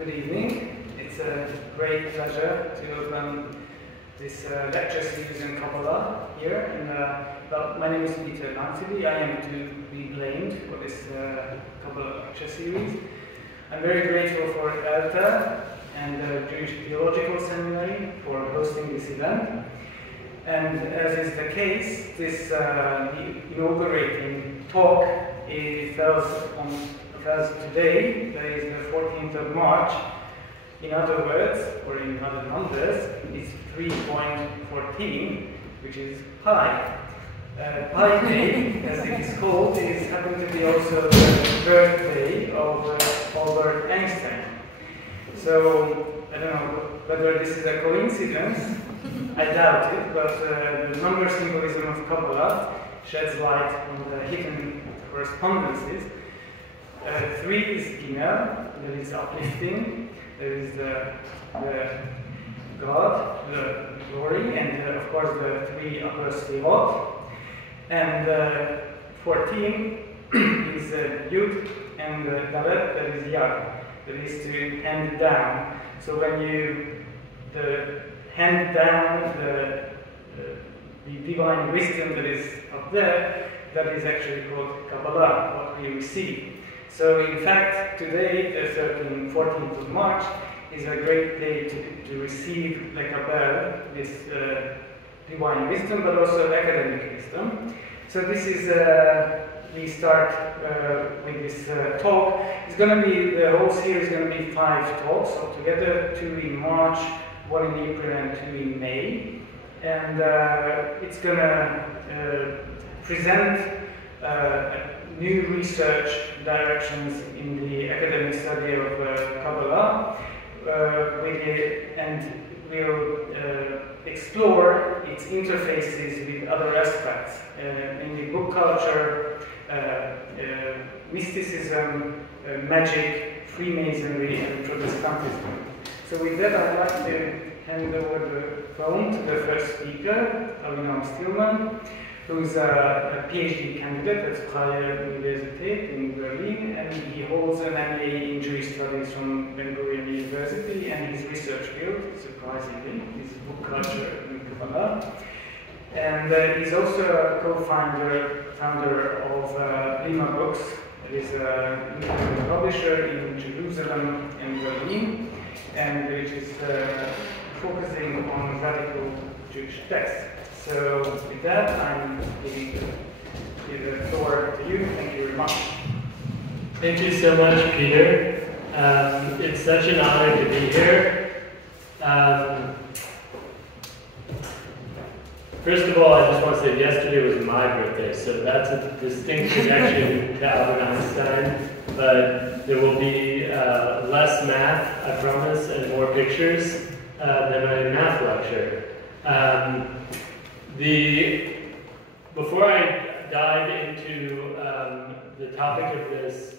Good evening. It's a great pleasure to open this lecture series in Kabbalah here. Well, my name is Peter Nansili. I am to be blamed for this Kabbalah lecture series. I'm very grateful for ELTE and the Jewish Theological Seminary for hosting this event. And as is the case, this inaugurating talk falls today, that is the 14th of March. In other words, or in other numbers, it's 3.14, which is pi. Pi Day, as it is called, is happened to be also the birthday of Albert Einstein. So, I don't know whether this is a coincidence. I doubt it, but the number symbolism of Kabbalah sheds light on the hidden correspondences. 3 is Gimel, that is uplifting, there is the God, the glory, and of course the 3 upper sefirot. And 14 is Yud, and Dalet, that is Yad, that is to hand down. So when you hand down the divine wisdom that is up there, that is actually called Kabbalah, what we receive. So in fact, today, the 14th of March, is a great day to receive the Kabbalah, this divine wisdom, but also academic wisdom. So this is, we start with this talk. It's going to be, the whole series is going to be 5 talks altogether, 2 in March, 1 in April, and 2 in May. And it's going to present new research directions in the academic study of Kabbalah, and we'll explore its interfaces with other aspects, mainly book culture, mysticism, magic, Freemasonry, and Protestantism. So with that, I'd like to hand over the phone to the first speaker, Avinoam Stillman, who's a PhD candidate at Freie Universität in Berlin, and he holds an MA in Jewish Studies from Ben-Gurion University, and his research field, surprisingly, is book culture in Kabbalah. And he's also a co-founder of Lima Books, that is an independent publisher in Jerusalem and Berlin, and which is focusing on radical Jewish texts. So with that, I'm giving the floor to you. Thank you very much. Thank you so much, Peter. It's such an honor to be here. First of all, I just want to say yesterday was my birthday, so that's a distinct connection to Albert Einstein. But there will be less math, I promise, and more pictures than my math lecture. Before I dive into the topic of this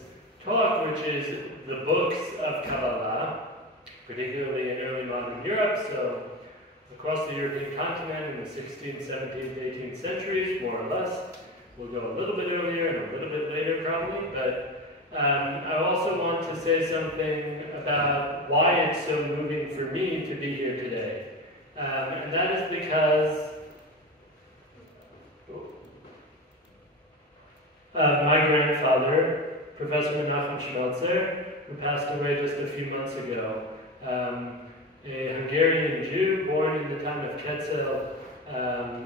talk, which is the books of Kabbalah, particularly in early modern Europe, so across the European continent in the 16th, 17th, 18th centuries, more or less. We'll go a little bit earlier and a little bit later probably, but I also want to say something about why it's so moving for me to be here today. And that is because my grandfather, Professor Menachem Schmelzer, who passed away just a few months ago, a Hungarian Jew born in the time of Ketzel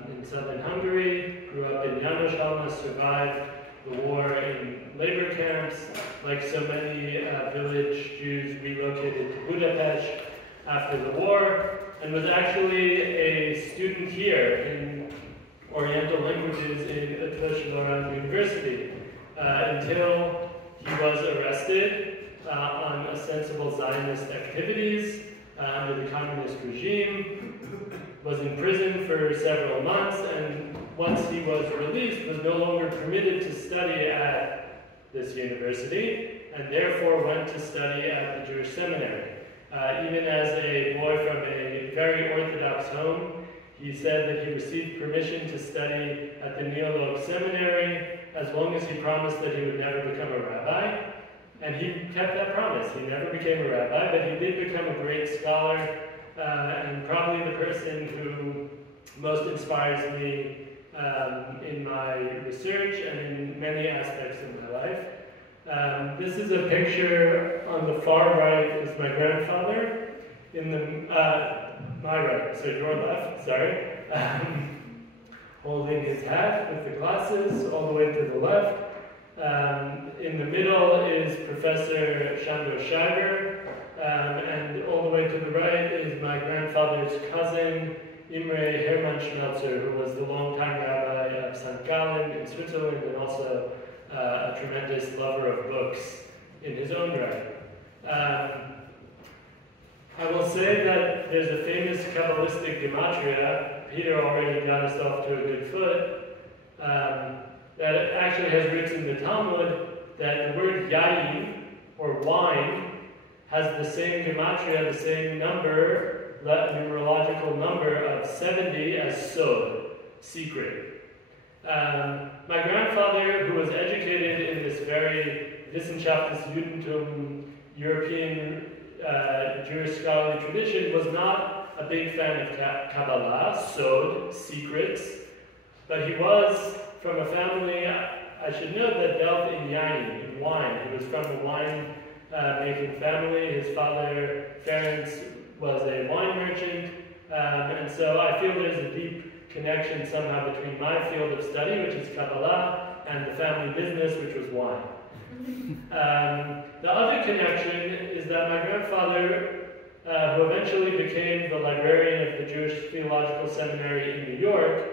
in southern Hungary, grew up in Jánoshalma, survived the war in labor camps. Like so many village Jews, relocated to Budapest after the war, and was actually a student here in Oriental languages in ELTE University until he was arrested on ostensible Zionist activities under the communist regime, was in prison for several months, and once he was released, was no longer permitted to study at this university, and therefore went to study at the Jewish seminary. Even as a boy from a very Orthodox home, he said that he received permission to study at the Neolog Seminary as long as he promised that he would never become a rabbi. And he kept that promise. He never became a rabbi, but he did become a great scholar, and probably the person who most inspires me in my research and in many aspects of my life. This is a picture on the far right is my grandfather. In the my right, so your left, sorry, holding his hat with the glasses all the way to the left. In the middle is Professor Shandor Scheiber, and all the way to the right is my grandfather's cousin, Imre Hermann Schmelzer, who was the longtime rabbi of St. Gallen in Switzerland and also a tremendous lover of books in his own right. I will say that there's a famous Kabbalistic gematria, Peter already got us off to a good foot, that actually has roots in the Talmud, that the word yayin, or wine, has the same gematria, the same number, numerological number of 70 as sod, secret. My grandfather, who was educated in this very Wissenschaftes Judentum, European Jewish scholarly tradition, was not a big fan of Kabbalah, sod, secrets, but he was from a family, I should note, that dealt in yain, in wine. He was from a wine-making family. His father, Ferenc, was a wine merchant, and so I feel there's a deep connection somehow between my field of study, which is Kabbalah, and the family business, which was wine. The other connection is that my grandfather, who eventually became the librarian of the Jewish Theological Seminary in New York,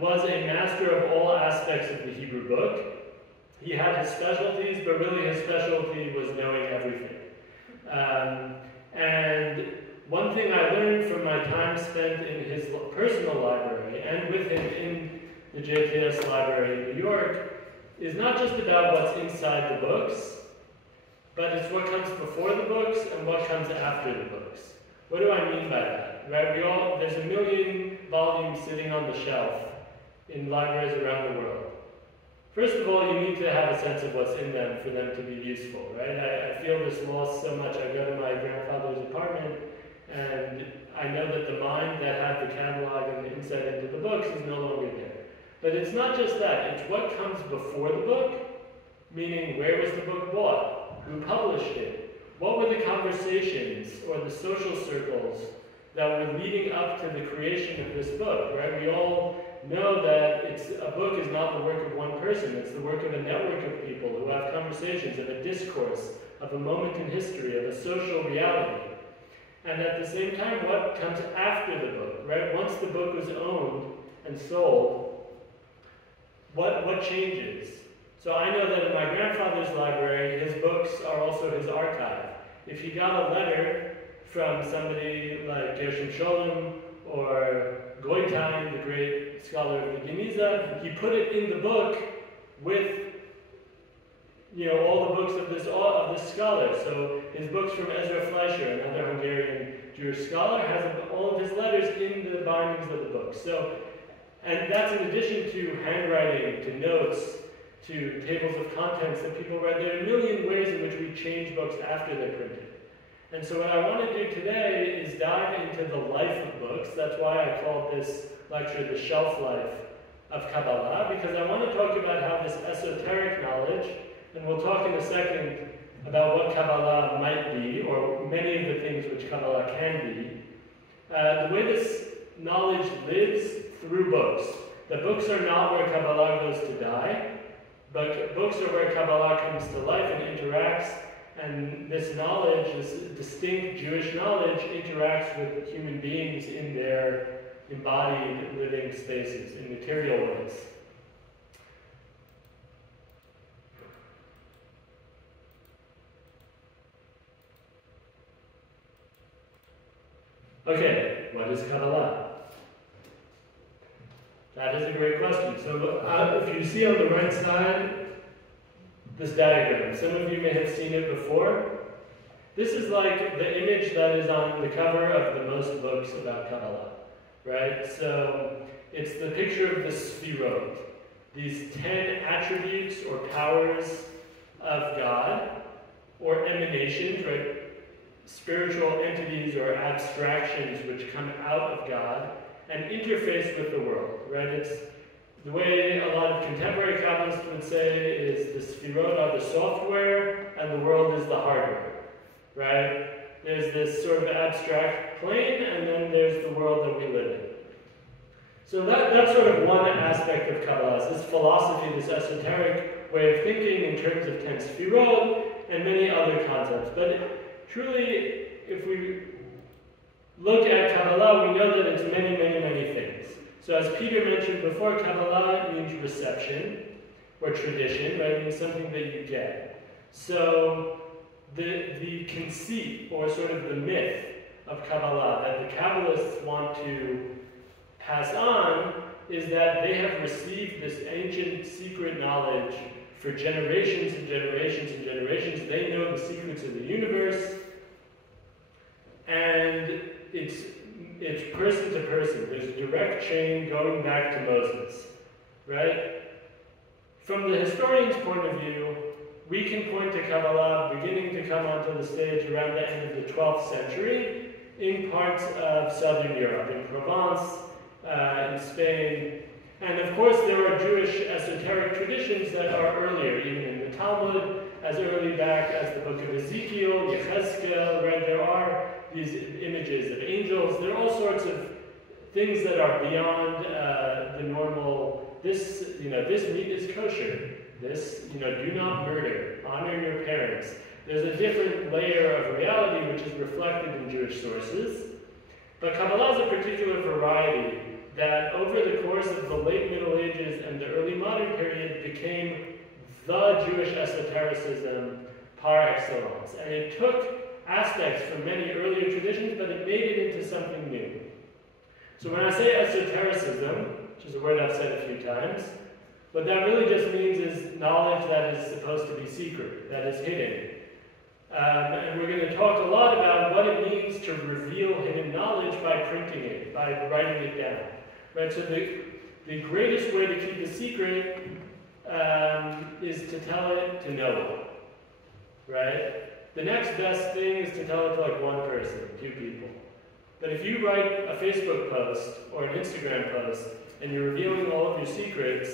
was a master of all aspects of the Hebrew book. He had his specialties, but really his specialty was knowing everything. And one thing I learned from my time spent in his personal library and with him in the JTS library in New York is not just about what's inside the books, but it's what comes before the books and what comes after the books. What do I mean by that? Right? There's 1 million volumes sitting on the shelf in libraries around the world. First of all, you need to have a sense of what's in them for them to be useful, right? I feel this loss so much. I go to my grandfather's apartment, and I know that the mind that had the catalog and the insight into the books is no longer there. But it's not just that. It's what comes before the book, meaning where was the book bought? Who published it? What were the conversations or the social circles that were leading up to the creation of this book, right? We all know that a book is not the work of one person. It's the work of a network of people who have conversations, of a discourse, of a moment in history, of a social reality. And at the same time, what comes after the book, right? Once the book was owned and sold, what changes? So I know that in my grandfather's library, his books are also his archive. If he got a letter from somebody like Gershom Scholem or Goitain, the great scholar of the Geniza, he put it in the book with all the books of this scholar. So his books from Ezra Fleischer, another Hungarian Jewish scholar, has all of his letters in the bindings of the book. So, and that's in addition to handwriting, to notes, to tables of contents that people write. There are 1 million ways in which we change books after they're printed. And so what I want to do today is dive into the life of books. That's why I called this lecture The Shelf Life of Kabbalah, because I want to talk about how this esoteric knowledge, and we'll talk in a second about what Kabbalah might be, or many of the things which Kabbalah can be, the way this knowledge lives through books. The books are not where Kabbalah goes to die, but books are where Kabbalah comes to life and interacts, and this knowledge, this distinct Jewish knowledge, interacts with human beings in their embodied living spaces, in material ways. Okay, what is Kabbalah? That is a great question. So if you see on the right side, this diagram, some of you may have seen it before. This is like the image that is on the cover of the most books about Kabbalah, right? So it's the picture of the Sfirot, these 10 attributes or powers of God emanations, right? Spiritual entities or abstractions which come out of God and interface with the world, right? It's the way a lot of contemporary Kabbalists would say is the Sfirot are the software and the world is the hardware, right? There's this sort of abstract plane and then there's the world that we live in. So that's sort of one aspect of Kabbalah, this philosophy, this esoteric way of thinking in terms of 10 Sfirot and many other concepts. But truly, if we look at Kabbalah, we know that it's many, many, many things. So as Peter mentioned before, Kabbalah means reception or tradition, right? It means something that you get. So the conceit or sort of the myth of Kabbalah that the Kabbalists want to pass on is that they have received this ancient secret knowledge for generations and generations and generations. They know the secrets of the universe, and it's person to person. There's a direct chain going back to Moses, right? From the historian's point of view, we can point to Kabbalah beginning to come onto the stage around the end of the 12th century in parts of southern Europe, in Provence, in Spain. And of course, there are Jewish esoteric traditions that are earlier, even in the Talmud, as early back as the book of Ezekiel, Yechezkel, right? There are these images of angels. There are all sorts of things that are beyond the normal, this meat is kosher. This, do not murder, honor your parents. There's a different layer of reality which is reflected in Jewish sources. But Kabbalah is a particular variety that over the course of the late Middle Ages and the early modern period became the Jewish esotericism par excellence. And it took aspects from many earlier traditions, but it made it into something new. So when I say esotericism, which is a word I've said a few times, what that really just means is knowledge that is supposed to be secret, that is hidden. And we're going to talk a lot about what it means to reveal hidden knowledge by printing it, by writing it down. Right? So the greatest way to keep a secret is to tell it to no one. Right? The next best thing is to tell it to like one person, 2 people. But if you write a Facebook post or an Instagram post and you're revealing all of your secrets,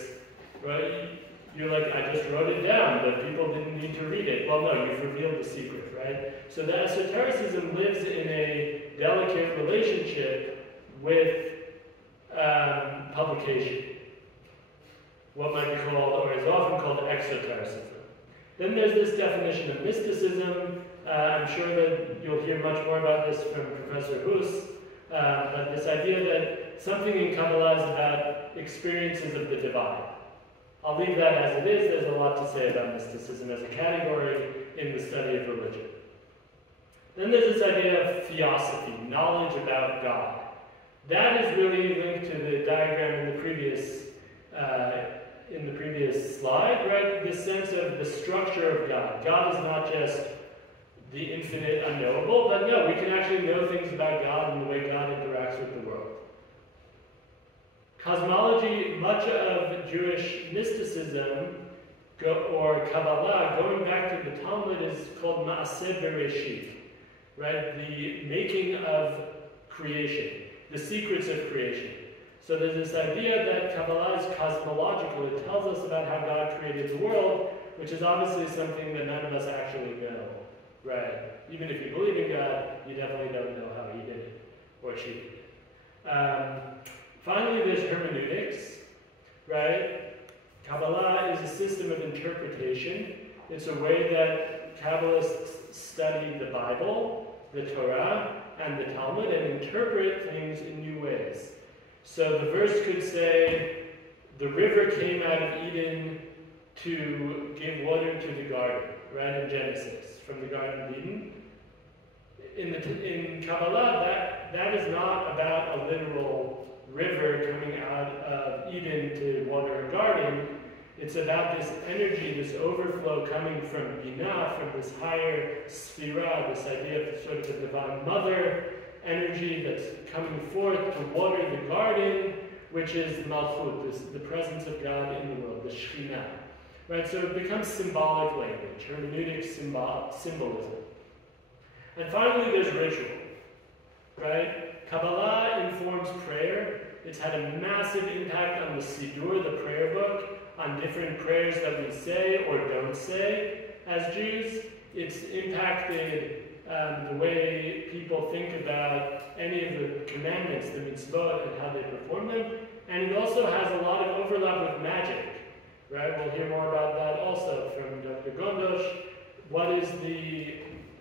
right? You're like, I just wrote it down, but people didn't need to read it. Well, no, you've revealed the secret, right? So the esotericism lives in a delicate relationship with publication. What might be called, or is often called, exotericism. Then there's this definition of mysticism. I'm sure that you'll hear much more about this from Professor Hus, but this idea that something in Kabbalah is about experiences of the divine. I'll leave that as it is. There's a lot to say about mysticism as a category in the study of religion. Then there's this idea of theosophy, knowledge about God. That is really linked to the diagram in the previous slide, right? This sense of the structure of God. God is not just the infinite unknowable, but no, we can actually know things about God and the way God interacts with the world. Cosmology, much of Jewish mysticism, or Kabbalah, going back to the Talmud, is called Maaseh Bereshit, right? The making of creation, the secrets of creation. So there's this idea that Kabbalah is cosmological. It tells us about how God created the world, which is obviously something that none of us actually know, right? Even if you believe in God, you definitely don't know how he did it, or she did it. Finally, there's hermeneutics, right? Kabbalah is a system of interpretation. It's a way that Kabbalists study the Bible, the Torah, and the Talmud, and interpret things in new ways. So the verse could say, the river came out of Eden to give water to the garden, right, in Genesis, from the Garden of Eden. In Kabbalah, that is not about a literal river coming out of Eden to water a garden. It's about this energy, this overflow coming from Binah, from this higher sphira, this idea of sort of the divine mother energy that's coming forth to water the garden, which is Malchut, the presence of God in the world, the Shekhinah. right? So it becomes symbolic language, hermeneutic symbolism. And finally, there's ritual, right? Kabbalah informs prayer. It's had a massive impact on the Siddur, the prayer book, on different prayers that we say or don't say as Jews. It's impacted the way people think about any of the commandments, the mitzvot, and how they perform them. And it also has a lot of overlap with magic, right? We'll hear more about that also from Dr. Gondosh. What is the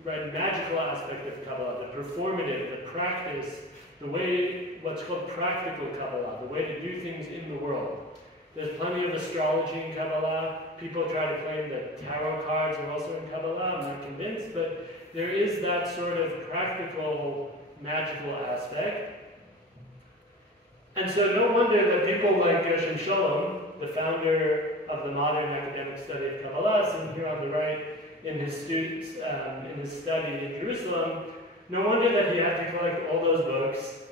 magical aspect of Kabbalah, the performative, the practice, the way, what's called practical Kabbalah, the way to do things in the world. There's plenty of astrology in Kabbalah. People try to claim that tarot cards are also in Kabbalah. I'm not convinced, but there is that sort of practical, magical aspect. And so no wonder that people like Gershom Scholem, the founder of the modern academic study of Kabbalah, sitting here on the right in his students, in his study in Jerusalem, no wonder that he had to collect all those books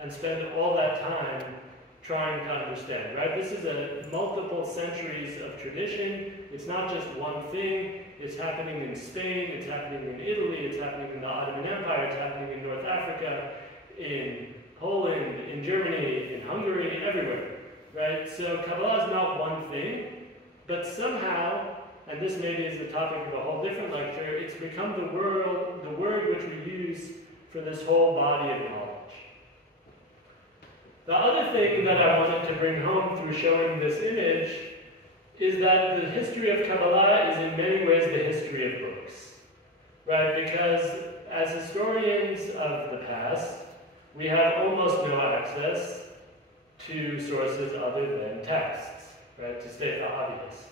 and spend all that time trying to understand, right? This is a multiple centuries of tradition. It's not just one thing. It's happening in Spain, it's happening in Italy, it's happening in the Ottoman Empire, it's happening in North Africa, in Poland, in Germany, in Hungary, everywhere, right? So Kabbalah is not one thing, but somehow, and this maybe is the topic of a whole different lecture, it's become the word which we use for this whole body of knowledge. The other thing that I wanted to bring home through showing this image is that the history of Kabbalah is in many ways the history of books, right? Because as historians of the past, we have almost no access to sources other than texts, right? To state the obvious.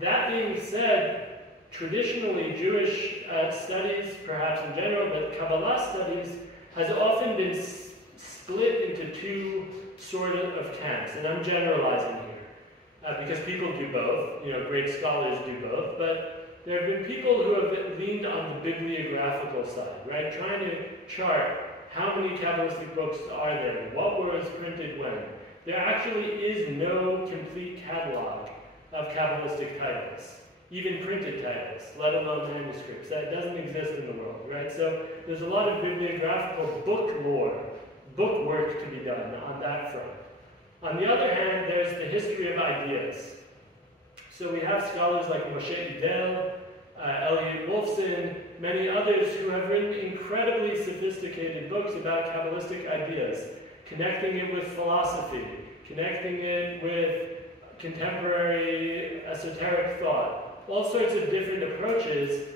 That being said, traditionally Jewish studies, perhaps in general, but Kabbalah studies has often been split into two sort of camps, and I'm generalizing here, because people do both, great scholars do both, but there have been people who have leaned on the bibliographical side, right, trying to chart how many Kabbalistic books are there, what was printed when. There actually is no complete catalog of Kabbalistic titles, even printed titles, let alone manuscripts. That doesn't exist in the world, right? So there's a lot of bibliographical book lore, book work to be done on that front. On the other hand, there's the history of ideas. So we have scholars like Moshe Idel, Elliot Wolfson, many others who have written incredibly sophisticated books about Kabbalistic ideas, connecting it with philosophy, connecting it with contemporary esoteric thought, all sorts of different approaches,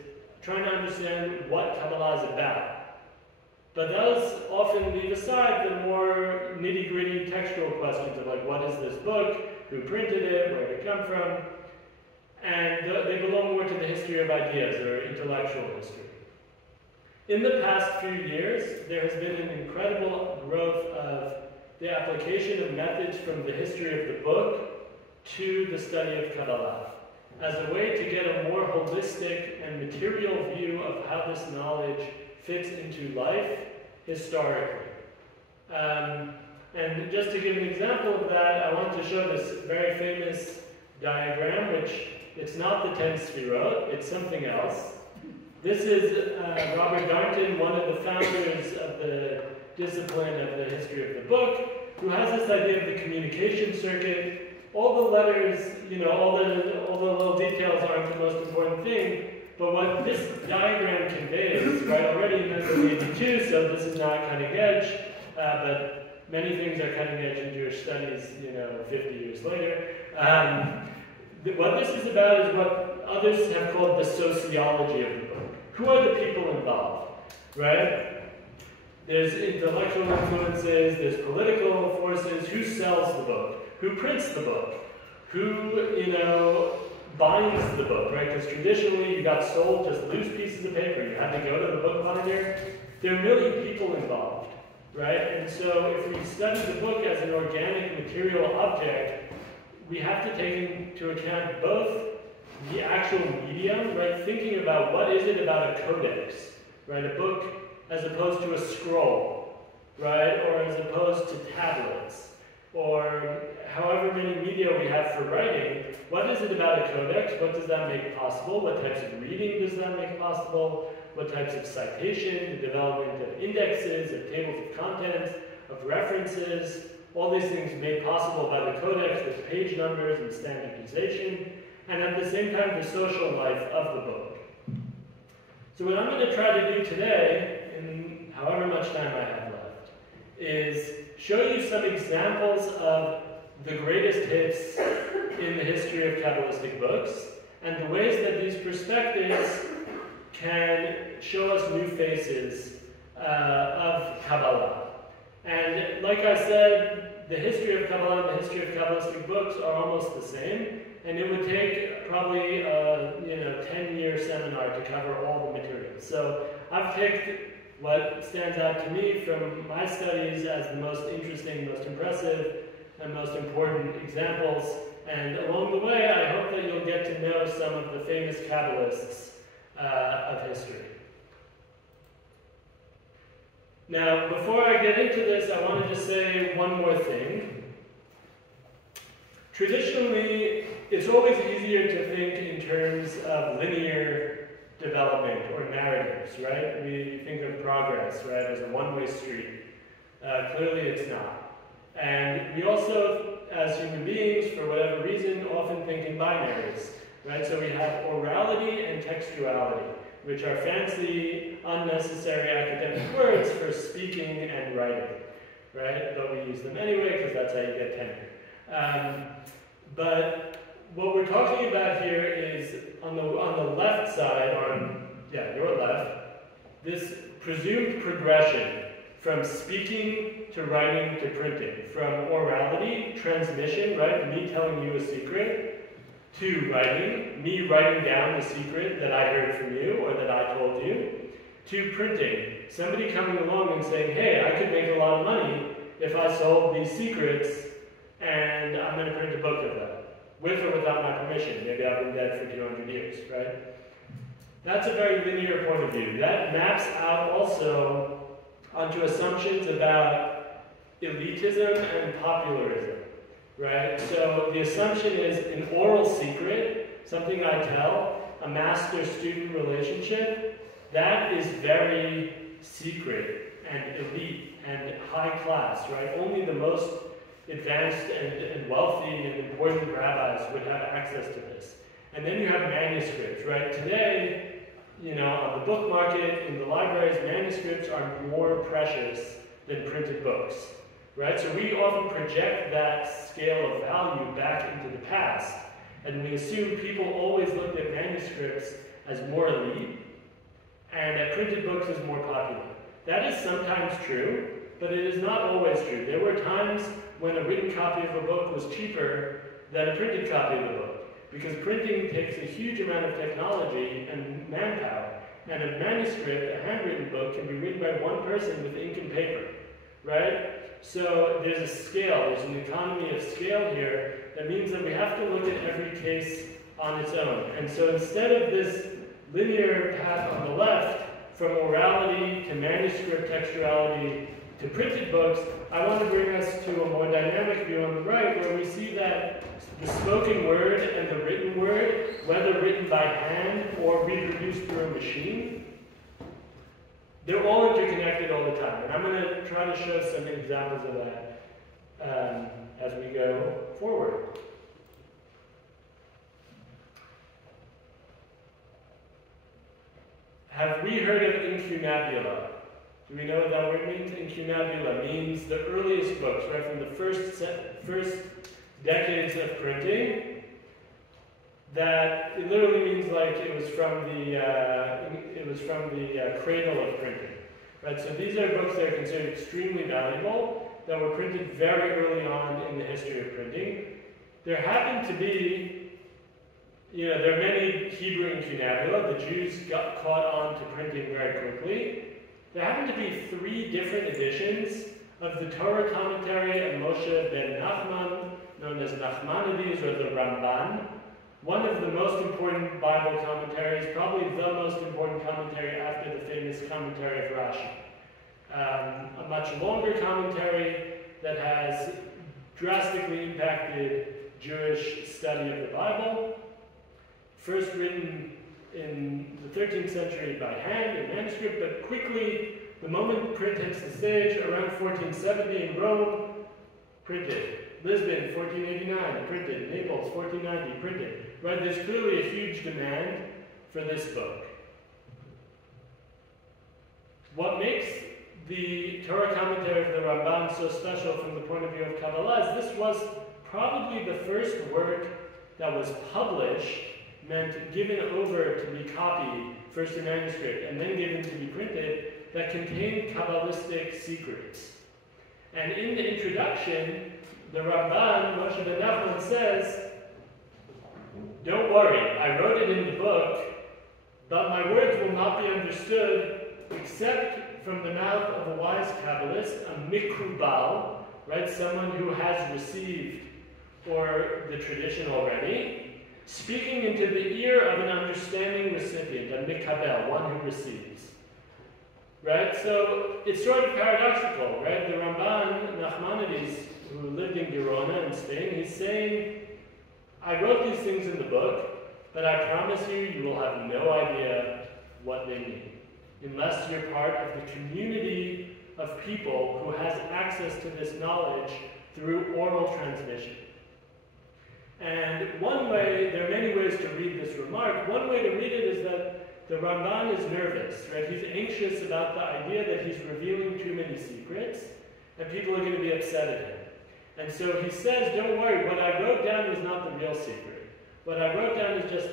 trying to understand what Kabbalah is about. But those often leave aside the more nitty-gritty textual questions of like, what is this book, who printed it, where did it come from, and they belong more to the history of ideas or intellectual history. In the past few years, there has been an incredible growth of the application of methods from the history of the book to the study of Kabbalah, as a way to get a more holistic and material view of how this knowledge fits into life historically. And just to give an example of that, I want to show this very famous diagram, which it's not the 10 Sfirot, it's something else. This is Robert Darnton, one of the founders of the discipline of the history of the book, who has this idea of the communication circuit. All the letters, all the little details aren't the most important thing, but what this diagram conveys, right, already in 1982, so this is not cutting edge, but many things are cutting edge in Jewish studies, 50 years later. What this is about is what others have called the sociology of the book. Who are the people involved, right? There's intellectual influences, there's political forces, who sells the book? Who prints the book? Who, binds the book, right? Because traditionally you got sold just loose pieces of paper. You had to go to the bookbinder. There are a million people involved, right? And so if we study the book as an organic material object, we have to take into account both the actual medium, right? Thinking about what is it about a codex, right? A book as opposed to a scroll, right? Or as opposed to tablets. Or however many media we have for writing, what is it about a codex? What does that make possible? What types of reading does that make possible? What types of citation, the development of indexes, of tables of contents, of references, all these things made possible by the codex with page numbers and standardization, and at the same time the social life of the book. So what I'm going to try to do today, in however much time I have left, is show you some examples of the greatest hits in the history of Kabbalistic books, and the ways that these perspectives can show us new faces of Kabbalah. And like I said, the history of Kabbalah and the history of Kabbalistic books are almost the same, and it would take probably a 10-year seminar to cover all the materials. So I've picked what stands out to me from my studies as the most interesting, most impressive, and most important examples. And along the way, I hope that you'll get to know some of the famous Kabbalists of history. Now, before I get into this, I wanted to say one more thing. Traditionally, it's always easier to think in terms of linear development or narratives, right? We think of progress, right, as a one-way street. Clearly, it's not. And we also, as human beings, for whatever reason, often think in binaries, right? So we have orality and textuality, which are fancy, unnecessary academic words for speaking and writing, right? But we use them anyway because that's how you get tenure. But what we're talking about here is on the left side, your left, this presumed progression from speaking to writing to printing, from orality, transmission, right, me telling you a secret, to writing, me writing down the secret that I heard from you or that I told you, to printing, somebody coming along and saying, hey, I could make a lot of money if I sold these secrets and I'm going to print a book of them, with or without my permission. Maybe I've been dead for 200 years, right? That's a very linear point of view. That maps out also onto assumptions about elitism and popularism, right? So the assumption is an oral secret, something I tell, a master-student relationship, that is very secret and elite and high class, right? Only the most advanced and wealthy and important rabbis would have access to this. And then you have manuscripts, right? Today, on the book market, in the libraries, manuscripts are more precious than printed books, right? So we often project that scale of value back into the past, and we assume people always looked at manuscripts as more elite, and that printed books is more popular. That is sometimes true, but it is not always true. There were times when a written copy of a book was cheaper than a printed copy of a book, because printing takes a huge amount of technology and manpower, and a manuscript, a handwritten book, can be written by one person with ink and paper, right? So there's a scale, there's an economy of scale here that means that we have to look at every case on its own. And so instead of this linear path on the left, from orality to manuscript textuality to printed books, I want to bring us to a more dynamic view on the right, where we see that the spoken word and the written word, whether written by hand or reproduced through a machine, they're all interconnected all the time. And I'm going to try to show some examples of that as we go forward. Have we heard of incunabula? Do we know what that word means? Incunabula means the earliest books, right, from the first decades of printing. That it literally means like it was from the cradle of printing, right? So these are books that are considered extremely valuable, that were printed very early on in the history of printing. There happen to be, there are many Hebrew incunabula. The Jews got caught on to printing very quickly. There happen to be 3 different editions of the Torah commentary of Moshe ben Nachman, known as Nachmanides or the Ramban. One of the most important Bible commentaries, probably the most important commentary after the famous commentary of Rashi. A much longer commentary that has drastically impacted Jewish study of the Bible. First written in the 13th century by hand in manuscript, but quickly, the moment print hits the stage, around 1470 in Rome, printed. Lisbon, 1489, printed. Naples, 1490, printed. Right, there's clearly a huge demand for this book. What makes the Torah commentary of the Ramban so special from the point of view of Kabbalah is this was probably the first work that was published, meant given over to be copied, first in manuscript, and then given to be printed, that contained Kabbalistic secrets. And in the introduction, the Ramban, Moshe ben Nachman, says, don't worry, I wrote it in the book, but my words will not be understood except from the mouth of a wise Kabbalist, a mikubal, right, someone who has received or the tradition already, speaking into the ear of an understanding recipient, a mikabel, one who receives. Right, so it's sort of paradoxical, right? The Ramban, Nachmanides, who lived in Girona in Spain, he's saying, I wrote these things in the book, but I promise you will have no idea what they mean, unless you're part of the community of people who has access to this knowledge through oral transmission. And one way, there are many ways to read this remark, one way to read it is that the Ramban is nervous, right? He's anxious about the idea that he's revealing too many secrets, and people are going to be upset at him. And so he says, don't worry, what I wrote down is not the real secret. What I wrote down is just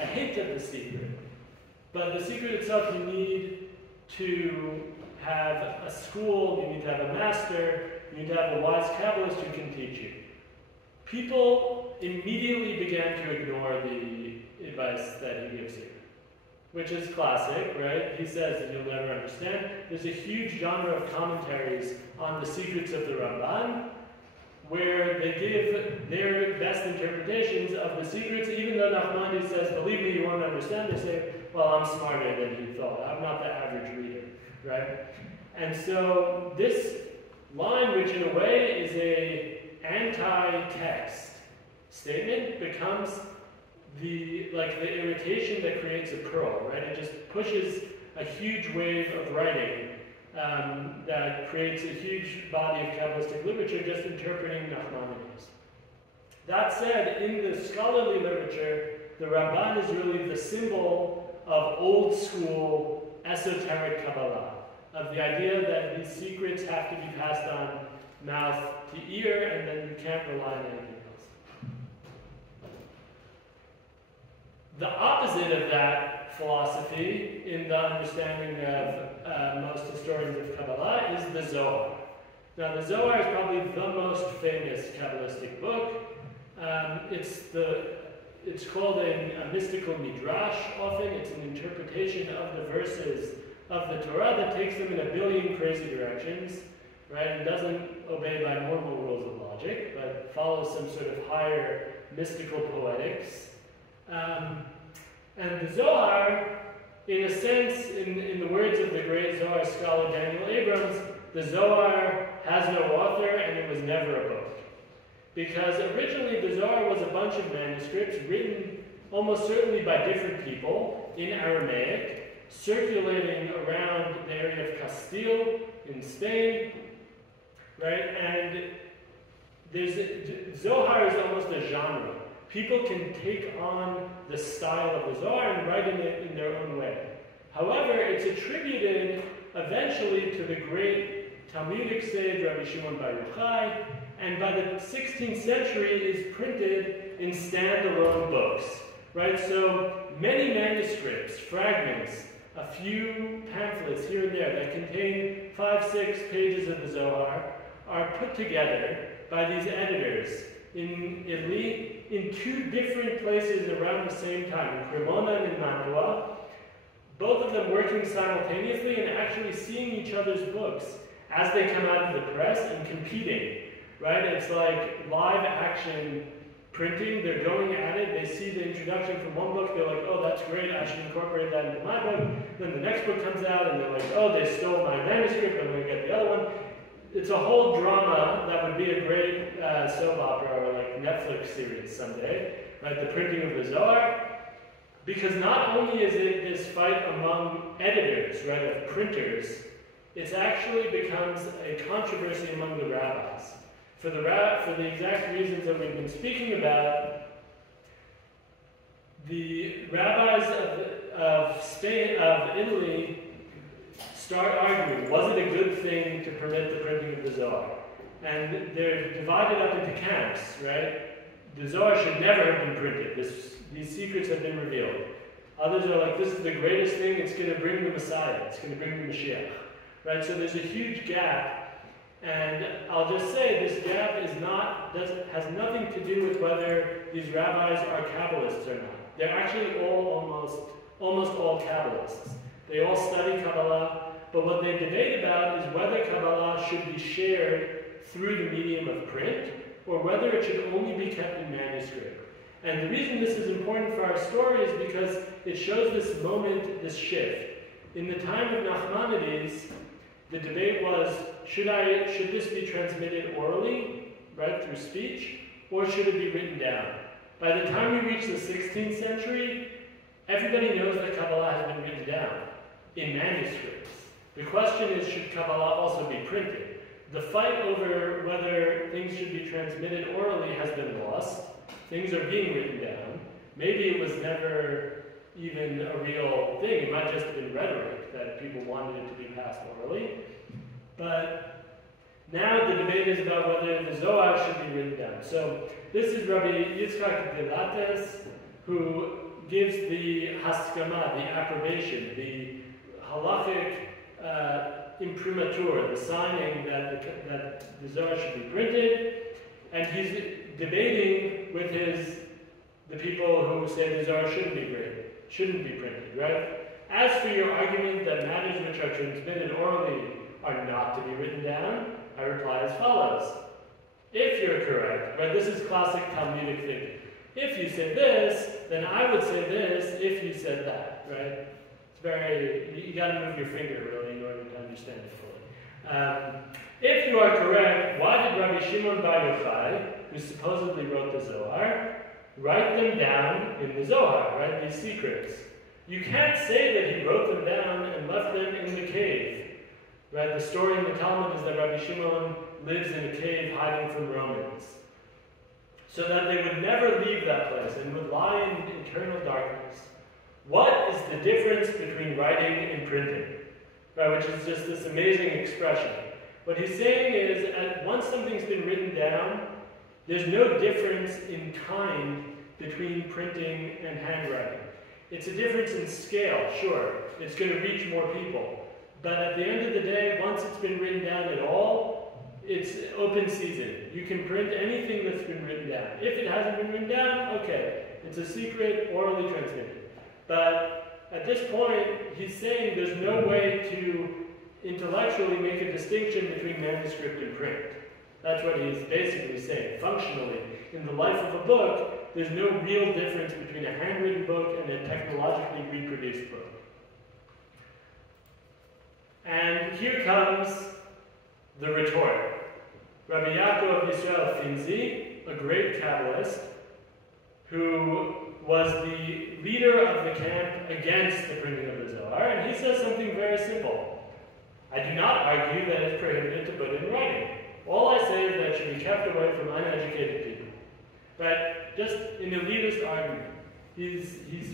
a hint of the secret. But the secret itself, you need to have a school, you need to have a master, you need to have a wise Kabbalist who can teach you. People immediately began to ignore the advice that he gives you, which is classic, right? He says that you'll never understand. There's a huge genre of commentaries on the secrets of the Ramban, where they give their best interpretations of the secrets, even though Nachmanides says, believe me, you won't understand. They say, well, I'm smarter than you thought. I'm not the average reader, right? And so this line, which in a way is a anti-text statement, becomes the irritation that creates a pearl, right? It just pushes a huge wave of writing that creates a huge body of Kabbalistic literature just interpreting Nachmanides. That said, in the scholarly literature, the Ramban is really the symbol of old school esoteric Kabbalah, of the idea that these secrets have to be passed on mouth to ear, and then you can't rely on anything else. The opposite of that philosophy, in the understanding of most historians of Kabbalah, is the Zohar. Now, the Zohar is probably the most famous Kabbalistic book. It's called a mystical midrash often. It's an interpretation of the verses of the Torah that takes them in a billion crazy directions, right? And doesn't obey by normal rules of logic, but follows some sort of higher mystical poetics. And the Zohar, in a sense, in the words of the great Zohar scholar Daniel Abrams, the Zohar has no author and it was never a book. Because originally the Zohar was a bunch of manuscripts written almost certainly by different people in Aramaic, circulating around the area of Castile in Spain, right? And Zohar is almost a genre. People can take on the style of the Zohar and write in it in their own way. However, it's attributed eventually to the great Talmudic sage Rabbi Shimon Bar Yochai, and by the 16th century is printed in standalone books, right? So many manuscripts, fragments, a few pamphlets here and there that contain 5-6 pages of the Zohar are put together by these editors in Italy in 2 different places around the same time, in Cremona and in Mantua, both of them working simultaneously and actually seeing each other's books as they come out of the press and competing, right? It's like live action printing. They're going at it. They see the introduction from one book. They're like, oh, that's great. I should incorporate that into my book. Then the next book comes out and they're like, oh, they stole my manuscript. I'm going to get the other one. it's a whole drama that would be a great soap opera or like Netflix series someday, right? The printing of the Zohar. Because not only is it this fight among editors, right, of printers, it actually becomes a controversy among the rabbis. For the exact reasons that we've been speaking about, the rabbis of Spain, of Italy, start arguing, was it a good thing to permit the printing of the Zohar? And they're divided up into camps, right? The Zohar should never have been printed. These secrets have been revealed. Others are like, this is the greatest thing, it's going to bring the Messiah, it's going to bring the Mashiach. Right? So there's a huge gap, and I'll just say this gap has nothing to do with whether these rabbis are Kabbalists or not. They're actually almost all Kabbalists. They all study Kabbalah, but what they debate about is whether Kabbalah should be shared through the medium of print, or whether it should only be kept in manuscript. And the reason this is important for our story is because it shows this moment, this shift. In the time of Nachmanides, the debate was, should this be transmitted orally, right, through speech, or should it be written down? By the time we reach the 16th century, everybody knows that Kabbalah has been written down in manuscripts. The question is, should Kabbalah also be printed? The fight over whether things should be transmitted orally has been lost. Things are being written down. Maybe it was never even a real thing. It might just have been rhetoric that people wanted it to be passed orally. But now the debate is about whether the Zohar should be written down. So this is Rabbi Yitzchak Dilates, who gives the haskama, the approbation, the halachic imprimatur, the signing that the Zohar should be printed, and he's debating with the people who say the Zohar shouldn't be printed, right? As for your argument that matters which are transmitted orally are not to be written down, I reply as follows. If you're correct, right, this is classic Talmudic thinking. If you said this, then I would say this if you said that, right? You got to move your finger, really, in order to understand it fully. If you are correct, why did Rabbi Shimon Bar Yochai, who supposedly wrote the Zohar, write them down in the Zohar, right, these secrets? You can't say that he wrote them down and left them in the cave, right? The story in the Talmud is that Rabbi Shimon lives in a cave hiding from Romans, so that they would never leave that place and would lie in eternal darkness. What is the difference between writing and printing? Right, which is just this amazing expression. What he's saying is, once something's been written down, there's no difference in kind between printing and handwriting. It's a difference in scale, sure. It's going to reach more people. But at the end of the day, once it's been written down at all, it's open season. You can print anything that's been written down. If it hasn't been written down, okay. It's a secret, orally transmitted. But at this point, he's saying there's no way to intellectually make a distinction between manuscript and print. That's what he's basically saying. Functionally, in the life of a book, there's no real difference between a handwritten book and a technologically reproduced book. And here comes the retort. Rabbi Yaakov Yisrael Finzi, a great Kabbalist, who was the leader of the camp against the printing of the Zohar, and he says something very simple. I do not argue that it's prohibited to put in writing. All I say is that it should be kept away from uneducated people. But just an elitist argument.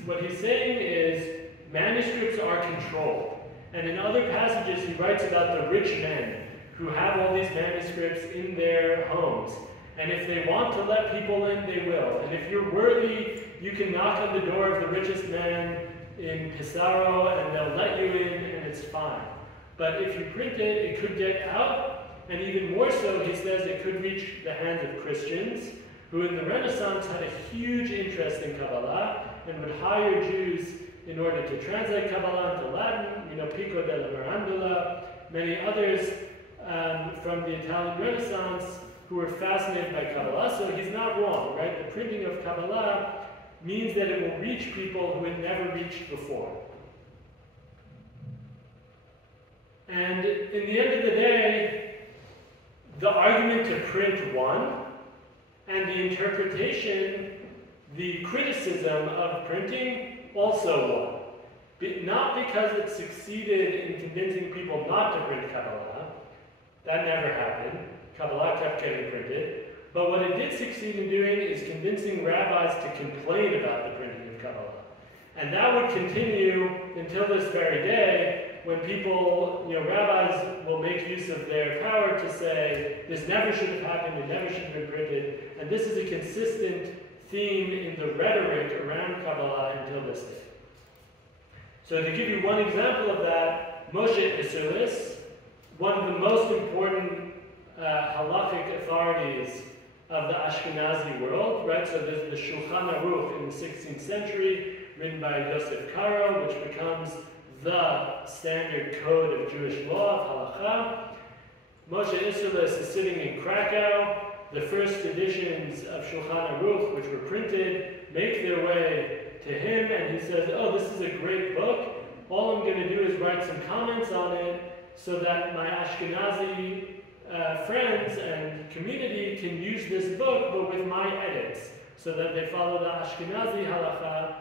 What he's saying is manuscripts are controlled. And in other passages he writes about the rich men who have all these manuscripts in their homes. And if they want to let people in, they will. And if you're worthy, you can knock on the door of the richest man in Pesaro and they'll let you in and it's fine. But if you print it, it could get out. And even more so, he says, it could reach the hands of Christians who in the Renaissance had a huge interest in Kabbalah and would hire Jews in order to translate Kabbalah into Latin, Pico della Mirandola, many others from the Italian Renaissance who were fascinated by Kabbalah. So he's not wrong, right? The printing of Kabbalah means that it will reach people who had never reached before. And in the end of the day, the argument to print won, and the interpretation, the criticism of printing also won. Not because it succeeded in convincing people not to print Kabbalah. That never happened. Kabbalah kept getting printed. But what it did succeed in doing is convincing rabbis to complain about the printing of Kabbalah. And that would continue until this very day, when people, rabbis will make use of their power to say, this never should have happened, it never should have been printed. And this is a consistent theme in the rhetoric around Kabbalah until this day. So to give you one example of that, Moshe Isserlis, one of the most important halachic authorities of the Ashkenazi world, right? So there's the Shulchan Aruch in the 16th century, written by Yosef Karo, which becomes the standard code of Jewish law, of halakha. Moshe Isserlis is sitting in Krakow. The first editions of Shulchan Aruch, which were printed, make their way to him, and he says, oh, this is a great book. All I'm going to do is write some comments on it so that my Ashkenazi friends and community can use this book, but with my edits, so that they follow the Ashkenazi halakha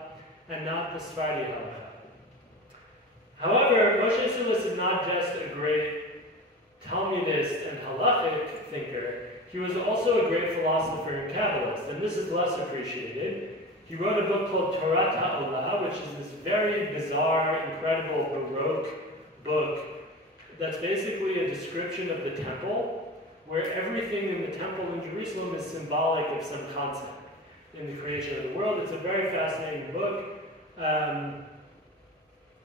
and not the Sephardi halakha. However, Moshe Isserlis is not just a great Talmudist and halachic thinker, he was also a great philosopher and Kabbalist, and this is less appreciated. He wrote a book called Torat HaOlah, which is this very bizarre, incredible, Baroque book that's basically a description of the temple, where everything in the temple in Jerusalem is symbolic of some concept in the creation of the world. It's a very fascinating book.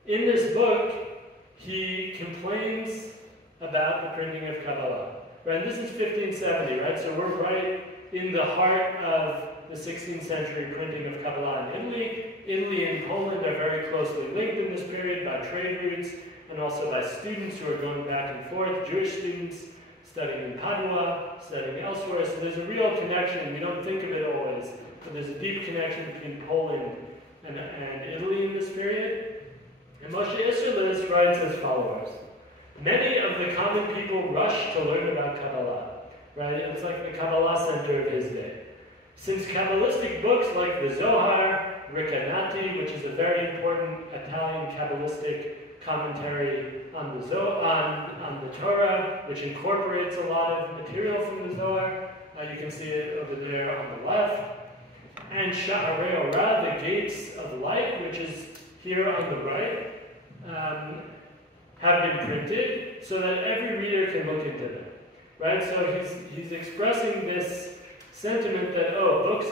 In this book, he complains about the printing of Kabbalah. Right? And this is 1570, right? So we're right in the heart of the 16th century printing of Kabbalah in Italy. Italy and Poland are very closely linked in this period by trade routes and also by students who are going back and forth, Jewish students studying in Padua, studying elsewhere. So there's a real connection. We don't think of it always, but there's a deep connection between Poland and Italy in this period. And Moshe Isserlis writes as follows. Many of the common people rush to learn about Kabbalah. Right? It's like the Kabbalah center of his day. Since Kabbalistic books like the Zohar, Recanati, which is a very important Italian Kabbalistic commentary on the Torah, which incorporates a lot of material from the Zohar, you can see it over there on the left, and Sha'arei Orah, the gates of light, which is here on the right, have been printed so that every reader can look into them. Right? So he's expressing this sentiment that, books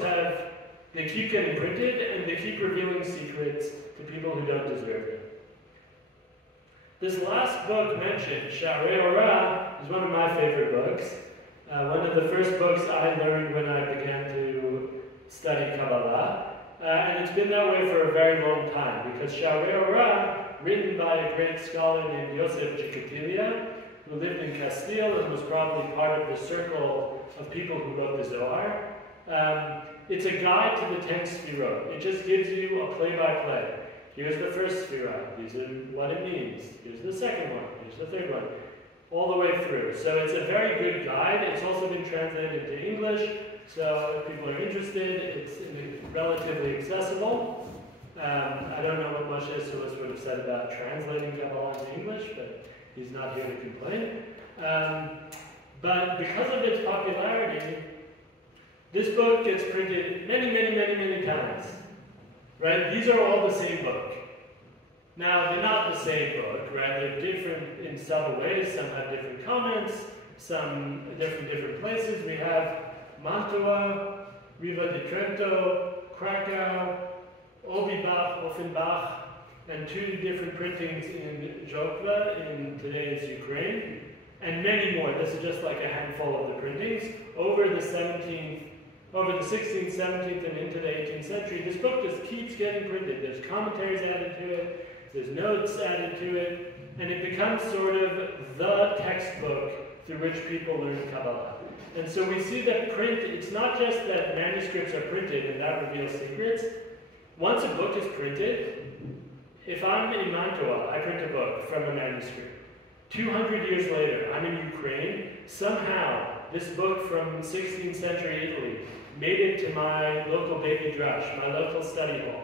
they keep getting printed and they keep revealing secrets to people who don't deserve them. This last book mentioned, Sha'arei Orah, is one of my favorite books. One of the first books I learned when I began to study Kabbalah. And it's been that way for a very long time, because Sha'arei Orah, written by a great scholar named Yosef Chikatilia, who lived in Castile and was probably part of the circle of people who wrote the Zohar. It's a guide to the 10 Sfirot. It just gives you a play-by-play. Here's the first Sfirah. These are what it means. Here's the second one. Here's the third one. All the way through. So it's a very good guide. It's also been translated into English. So if people are interested, it's relatively accessible. I don't know what Moshe Isserlis would have said about translating Kabbalah into English, but he's not here to complain. But because of its popularity, this book gets printed many times. Right? These are all the same book. Now, they're not the same book, right? They're different in subtle ways. Some have different comments, some different places. We have Mantua, Riva di Trento, Krakow, Obibach, Offenbach, and 2 different printings in Zhokva in today's Ukraine, and many more. This is just like a handful of the printings over the 16th, 17th, and into the 18th century. This book just keeps getting printed. There's commentaries added to it, there's notes added to it, and it becomes sort of the textbook through which people learn Kabbalah. And so we see that print, it's not just that manuscripts are printed and that reveals secrets. Once a book is printed, if I'm in Mantua, I print a book from a manuscript. 200 years later, I'm in Ukraine. Somehow, this book from 16th century Italy made it to my local baby drush, my local study hall.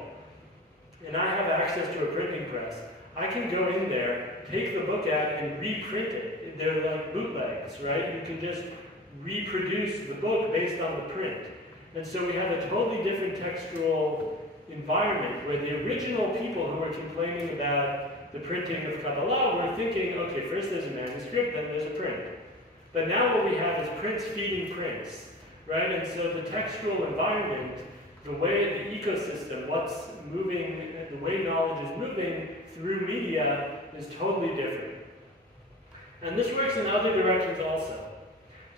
And I have access to a printing press. I can go in there, take the book out, and reprint it. They're like bootlegs, right? You can just reproduce the book based on the print. And so we have a totally different textual environment where the original people who were complaining about the printing of Kabbalah were thinking, okay, first there's a manuscript, then there's a print. But now what we have is prints feeding prints, right? And so the textual environment, the way the ecosystem, what's moving, the way knowledge is moving through media is totally different. And this works in other directions also.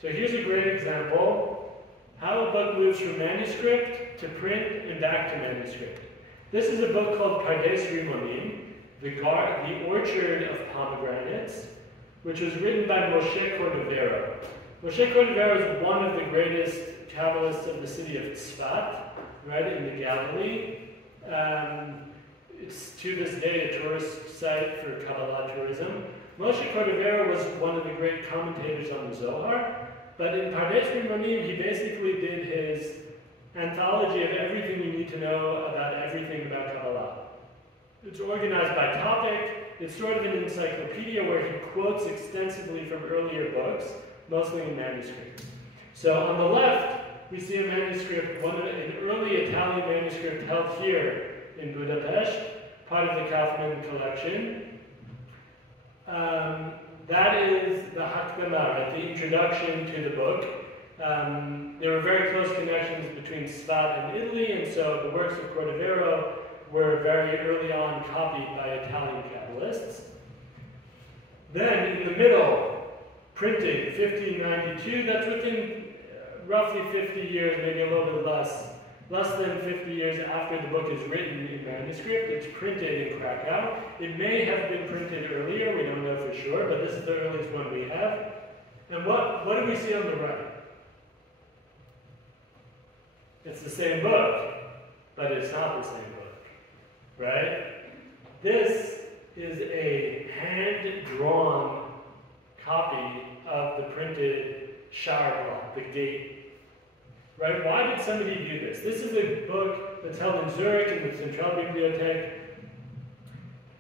So here's a great example, how a book moves from manuscript to print and back to manuscript. This is a book called Pardes Rimonim, the Orchard of Pomegranates, which was written by Moshe Cordovero. Moshe Cordovero is one of the greatest Kabbalists of the city of Tzfat, right, in the Galilee. It's to this day a tourist site for Kabbalah tourism. Moshe Cordovero was one of the great commentators on the Zohar, but in Pardes Rimonim he basically did his anthology of everything you need to know about everything about Kabbalah. It's organized by topic. It's sort of an encyclopedia where he quotes extensively from earlier books, mostly in manuscript. So on the left, we see a manuscript, an early Italian manuscript held here in Budapest, part of the Kaufman collection. That is the Hakdama, the introduction to the book. There were very close connections between Tzfat and Italy, and so the works of Cordovero were very early on copied by Italian Kabbalists. Then in the middle, printing, 1592, that's within roughly 50 years, maybe a little bit less than 50 years after the book is written in manuscript. It's printed in Krakow. It may have been printed earlier, we don't know for sure, but this is the earliest one we have. And what do we see on the right? It's the same book, but it's not the same book, right? This is a hand-drawn copy of the printed shower block, the gate. Right? Why did somebody do this? This is a book that's held in Zurich in the Zentralbibliothek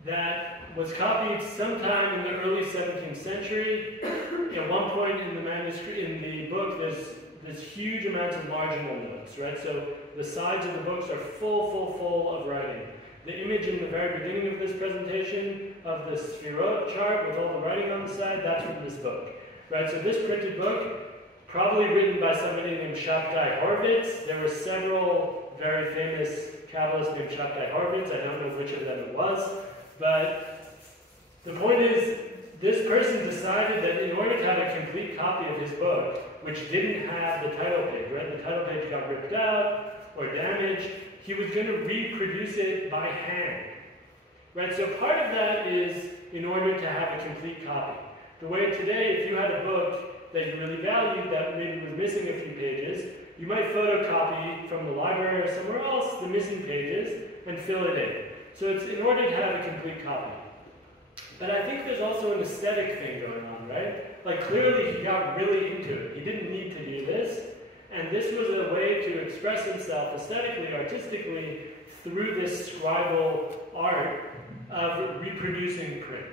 that was copied sometime in the early 17th century. At one point in the manuscript, in the book, there's huge amounts of marginal notes, right? So the sides of the books are full of writing. The image in the very beginning of this presentation of the Sphirot chart with all the writing on the side, that's from this book, right? So this printed book, probably written by somebody named Shabtai Horvitz. There were several very famous Kabbalists named Shabtai Horvitz. I don't know which of them it was. But the point is, this person decided that in order to have a complete copy of his book, which didn't have the title page, right? The title page got ripped out or damaged, he was going to reproduce it by hand. Right? So part of that is in order to have a complete copy. The way today, if you had a book that you really valued that maybe was missing a few pages, you might photocopy from the library or somewhere else the missing pages and fill it in. So it's in order to have a complete copy. But I think there's also an aesthetic thing going on, right? Like clearly he got really into it. He didn't need to do this. And this was a way to express himself aesthetically, artistically, through this scribal art of reproducing print.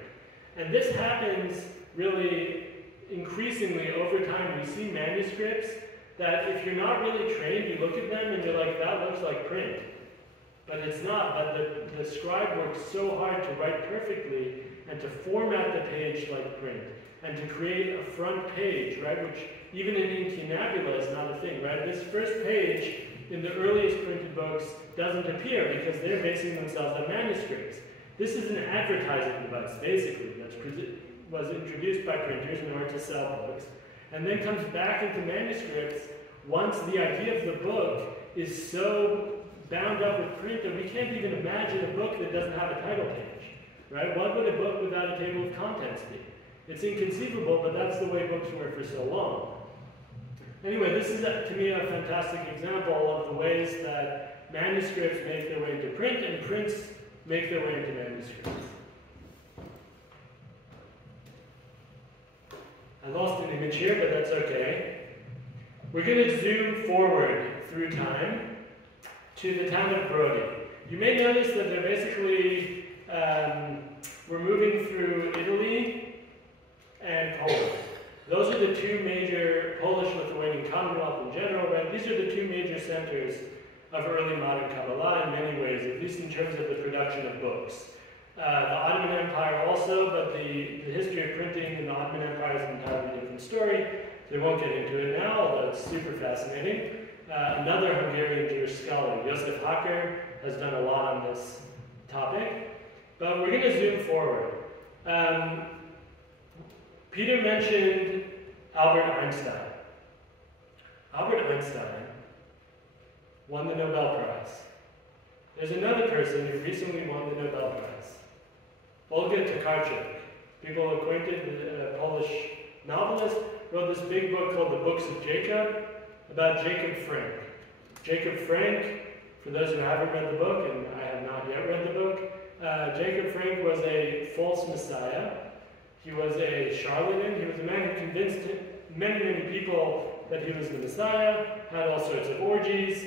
And this happens really increasingly over time. We see manuscripts that if you're not really trained, you look at them and you're like, that looks like print. But it's not. But the scribe works so hard to write perfectly and to format the page like print and to create a front page, right, which even in incunabula is not a thing, right? This first page in the earliest printed books doesn't appear because they're basing themselves on manuscripts. This is an advertising device, basically, that was introduced by printers in order to sell books, and then comes back into manuscripts once the idea of the book is so bound up with print that we can't even imagine a book that doesn't have a title page, right? What would a book without a table of contents be? It's inconceivable, but that's the way books were for so long. Anyway, this is, to me, a fantastic example of the ways that manuscripts make their way into print and prints make their way into manuscripts. image here, but that's okay. We're going to zoom forward through time to the time of Brody. You may notice that they're basically, we're moving through Italy and Poland. Those are the two major, Polish-Lithuanian Commonwealth in general, right? These are the two major centers of early modern Kabbalah in many ways, at least in terms of the production of books. The Ottoman Empire also, but the history of printing in the Ottoman Empire is an entirely different story. So we won't get into it now, although it's super fascinating. Another Hungarian Jewish scholar, Josef Hacker, has done a lot on this topic. But we're going to zoom forward. Peter mentioned Albert Einstein. Albert Einstein won the Nobel Prize. There's another person who recently won the Nobel Prize, Olga Tokarczuk. People acquainted, a Polish novelist, wrote this big book called The Books of Jacob about Jacob Frank. Jacob Frank, for those who haven't read the book, and I have not yet read the book, Jacob Frank was a false messiah. He was a charlatan. He was a man who convinced many, many people that he was the Messiah, had all sorts of orgies,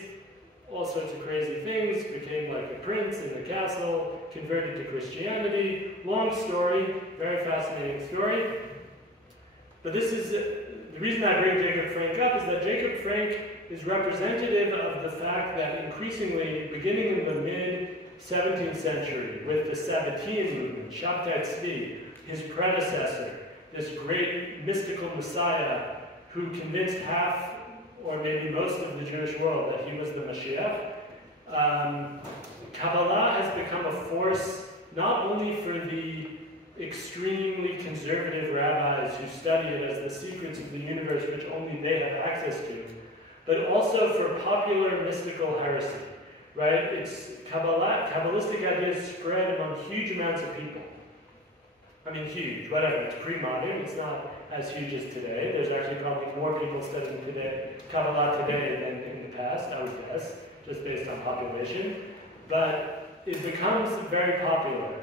all sorts of crazy things, became like a prince in a castle, converted to Christianity. Long story, very fascinating story. But this is, the reason I bring Jacob Frank up is that Jacob Frank is representative of the fact that increasingly, beginning in the mid-17th century, with the Sabbatean movement, Shabtai Tzvi, his predecessor, this great mystical Messiah who convinced half or maybe most of the Jewish world that he was the Mashiach. Kabbalah has become a force not only for the extremely conservative rabbis who study it as the secrets of the universe which only they have access to, but also for popular mystical heresy, right? It's Kabbalistic ideas spread among huge amounts of people. I mean, huge, whatever, it's pre-modern, it's not as huge as today. There's actually probably more people studying Kabbalah today than in the past, I would guess, just based on population. But it becomes very popular.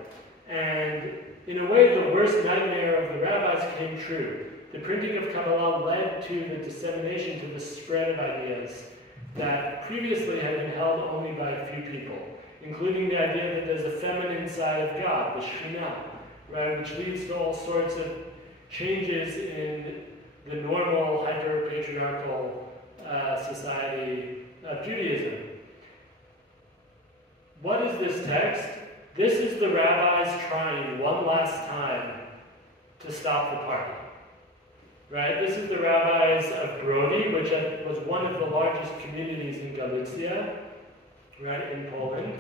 And in a way, the worst nightmare of the rabbis came true. The printing of Kabbalah led to the dissemination, to the spread of ideas that previously had been held only by a few people, including the idea that there's a feminine side of God, the Shekhinah, right, which leads to all sorts of changes in the normal hyper-patriarchal society of Judaism. What is this text? This is the rabbis trying one last time to stop the party. Right? This is the rabbis of Brody, which was one of the largest communities in Galicia, right, in Poland.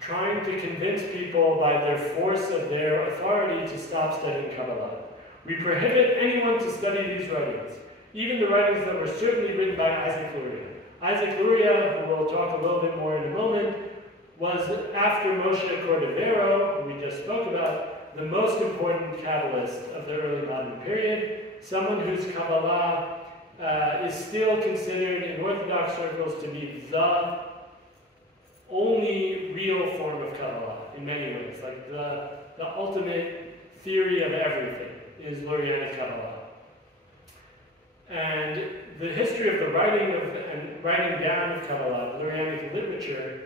Trying to convince people by their force of their authority to stop studying Kabbalah. We prohibit anyone to study these writings, even the writings that were certainly written by Isaac Luria. Isaac Luria, who we'll talk a little bit more in a moment, was, after Moshe Cordovero, who we just spoke about, the most important Kabbalist of the early modern period, someone whose Kabbalah is still considered in Orthodox circles to be the only real form of Kabbalah in many ways. Like the ultimate theory of everything is Lurianic Kabbalah. And the history of the writing down of Kabbalah, Lurianic literature,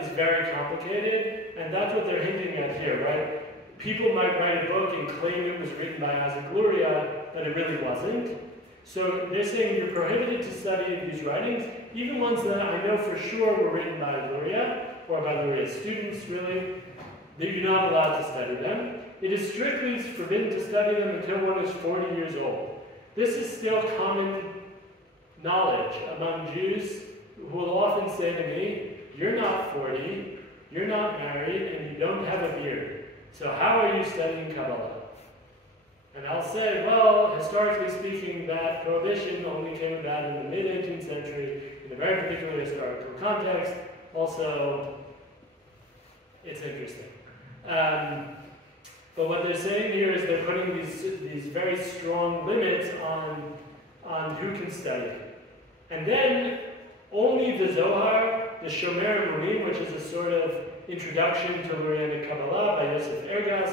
is very complicated, and that's what they're hinting at here, right? People might write a book and claim it was written by Isaac Luria, but it really wasn't. So they're saying you're prohibited to study these writings, even ones that I know for sure were written by Luria, or by Luria's students, really. You're not allowed to study them. It is strictly forbidden to study them until one is 40 years old. This is still common knowledge among Jews who will often say to me, you're not 40, you're not married, and you don't have a beard. So how are you studying Kabbalah? And I'll say, well, historically speaking, that prohibition only came about in the mid-18th century in a very particular historical context. Also, it's interesting. But what they're saying here is they're putting these very strong limits on who can study. And then only the Zohar, the Shomer Murim, which is a sort of introduction to Lurianic Kabbalah by Yosef Ergas,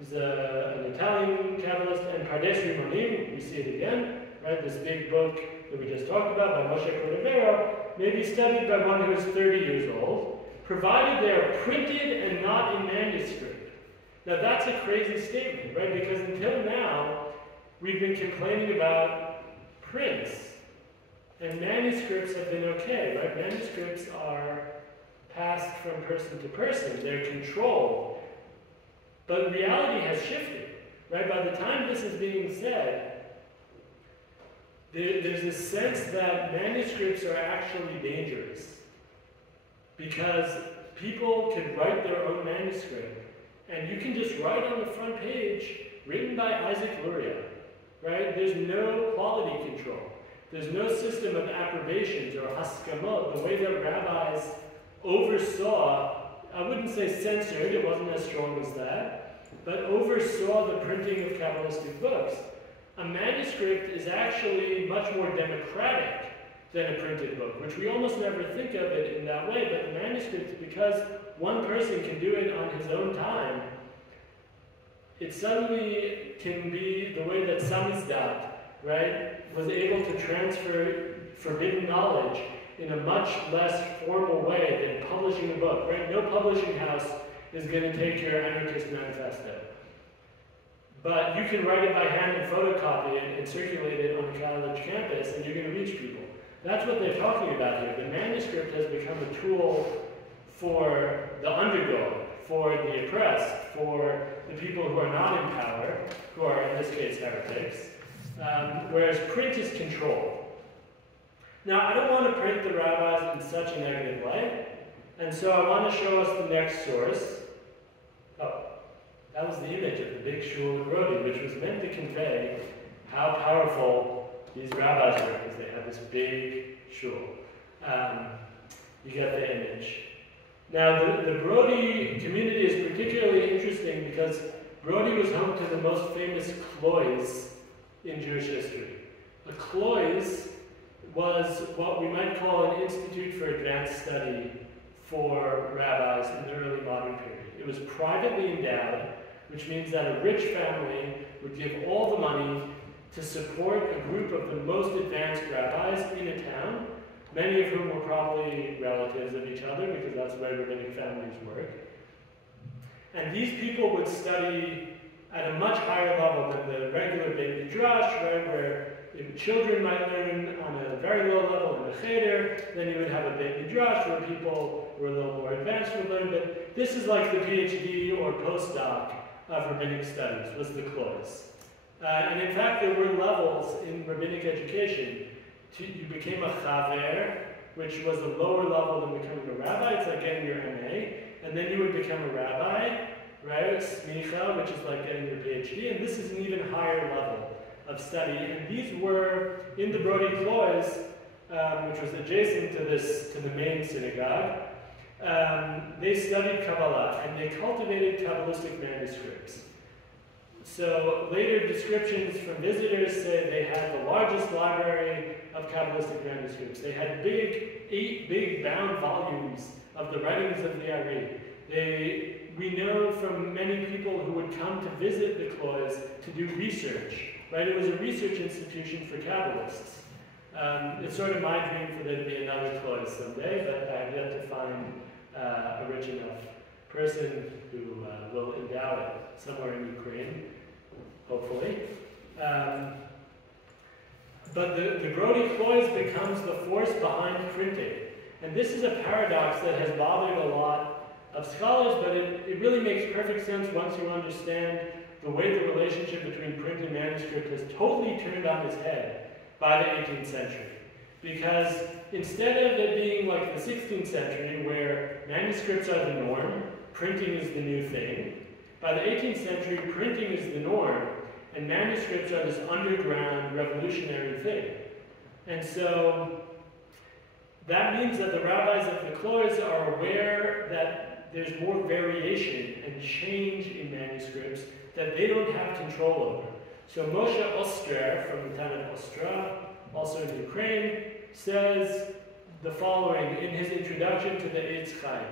He's an Italian Kabbalist, and Pardes Rimonim, we see it again, right? This big book that we just talked about by Moshe Cordovero may be studied by one who is 30 years old, provided they are printed and not in manuscript. Now that's a crazy statement, right? Because until now, we've been complaining about prints, and manuscripts have been okay, right? Manuscripts are passed from person to person, they're controlled. But reality has shifted, right? By the time this is being said, there's a sense that manuscripts are actually dangerous because people can write their own manuscript, and you can just write on the front page, written by Isaac Luria, right? There's no quality control. There's no system of approbations or haskamot, the way that rabbis oversaw, I wouldn't say censored, it wasn't as strong as that, but oversaw the printing of Kabbalistic books. A manuscript is actually much more democratic than a printed book, which we almost never think of it in that way, but the manuscript, because one person can do it on his own time, it suddenly can be the way that Samizdat, right, was able to transfer forbidden knowledge in a much less formal way than publishing a book, right? No publishing house is going to take your anarchist manifesto. But you can write it by hand and photocopy it and circulate it on a college campus, and you're going to reach people. That's what they're talking about here. The manuscript has become a tool for the underdog, for the oppressed, for the people who are not in power, who are, in this case, heretics, whereas print is control. Now, I don't want to print the rabbis in such a negative light, and so I want to show us the next source. Oh, that was the image of the big shul of Brody, which was meant to convey how powerful these rabbis were, because they had this big shul. You get the image. Now, the Brody community is particularly interesting because Brody was home to the most famous klois in Jewish history. A klois was what we might call an institute for advanced study for rabbis in the early modern period. It was privately endowed, which means that a rich family would give all the money to support a group of the most advanced rabbis in a town, many of whom were probably relatives of each other, because that's the way rabbinic families work. And these people would study at a much higher level than the regular Beit Midrash, right, where children might learn on a very low level in the cheder, then you would have a Beit Midrash where people were a little more advanced would learn, but this is like the PhD or postdoc of rabbinic studies, was the klois. And in fact, there were levels in rabbinic education. You became a chaver, which was a lower level than becoming a rabbi. It's like getting your MA. And then you would become a rabbi, right? Smicha, which is like getting your PhD. And this is an even higher level of study. And these were in the Brody klois, which was adjacent to the main synagogue. They studied Kabbalah, and they cultivated Kabbalistic manuscripts. So later descriptions from visitors say they had the largest library of Kabbalistic manuscripts. They had 8 big bound volumes of the writings of the Ari. We know from many people who would come to visit the klois to do research, right? It was a research institution for Kabbalists. It's sort of my dream for there to be another klois someday, but I have yet to find a rich enough person who will endow it somewhere in Ukraine, hopefully. But the Brody klois becomes the force behind printing. And this is a paradox that has bothered a lot of scholars, but it really makes perfect sense once you understand the way the relationship between print and manuscript has totally turned on its head by the 18th century. Because instead of it being like the 16th century, where manuscripts are the norm, printing is the new thing, by the 18th century, printing is the norm, and manuscripts are this underground revolutionary thing. And so that means that the rabbis of the klois are aware that there's more variation and change in manuscripts that they don't have control over. So Moshe Ostrer, from the town of Ostra, also in Ukraine, says the following in his introduction to the Eitz Chaim.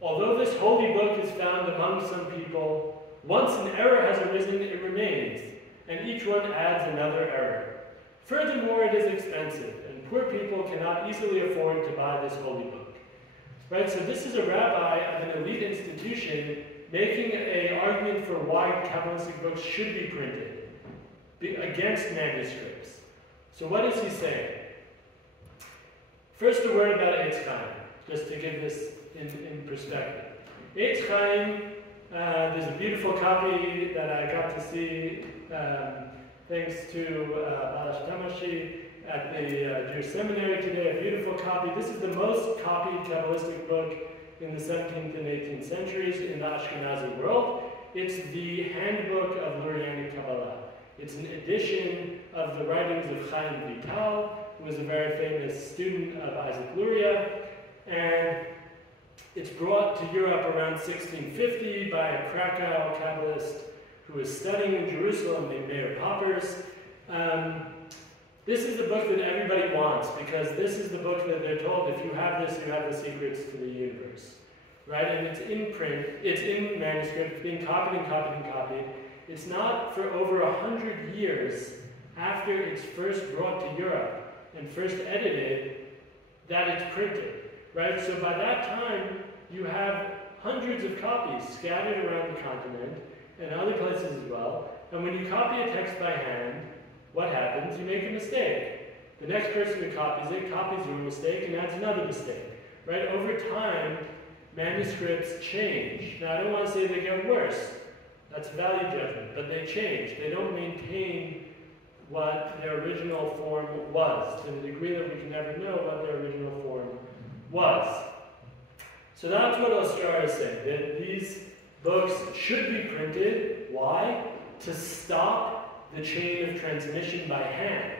Although this holy book is found among some people, Once an error has arisen, it remains, and each one adds another error. Furthermore, it is expensive, and poor people cannot easily afford to buy this holy book. Right, so this is a rabbi of an elite institution making an argument for why Kabbalistic books should be printed against manuscripts. So what is he saying? First, a word about Eitz Chaim, just to give this in perspective. Eitz Chaim, there's a beautiful copy that I got to see thanks to Balash Tamashi at the Jewish Seminary today, a beautiful copy. This is the most copied Kabbalistic book in the 17th and 18th centuries in the Ashkenazi world. It's the handbook of Lurianic Kabbalah. It's an edition of the writings of Chaim Vital, who was a very famous student of Isaac Luria, and it's brought to Europe around 1650 by a Krakow Kabbalist who was studying in Jerusalem named Meir Poppers. This is the book that everybody wants, because this is the book that they're told, if you have this, you have the secrets to the universe. Right? And it's in print, it's in manuscript, it's being copied and copied and copied. It's not for over 100 years after it's first brought to Europe and first edited that it's printed. Right? So by that time, you have hundreds of copies scattered around the continent and other places as well. And when you copy a text by hand, what happens? You make a mistake. The next person who copies it copies your mistake and adds another mistake. Right? Over time, manuscripts change. Now, I don't want to say they get worse. That's value judgment. But they change. They don't maintain what their original form was, to the degree that we can never know what their original form was. So that's what Ostrar is saying, that these books should be printed. Why? To stop the chain of transmission by hand.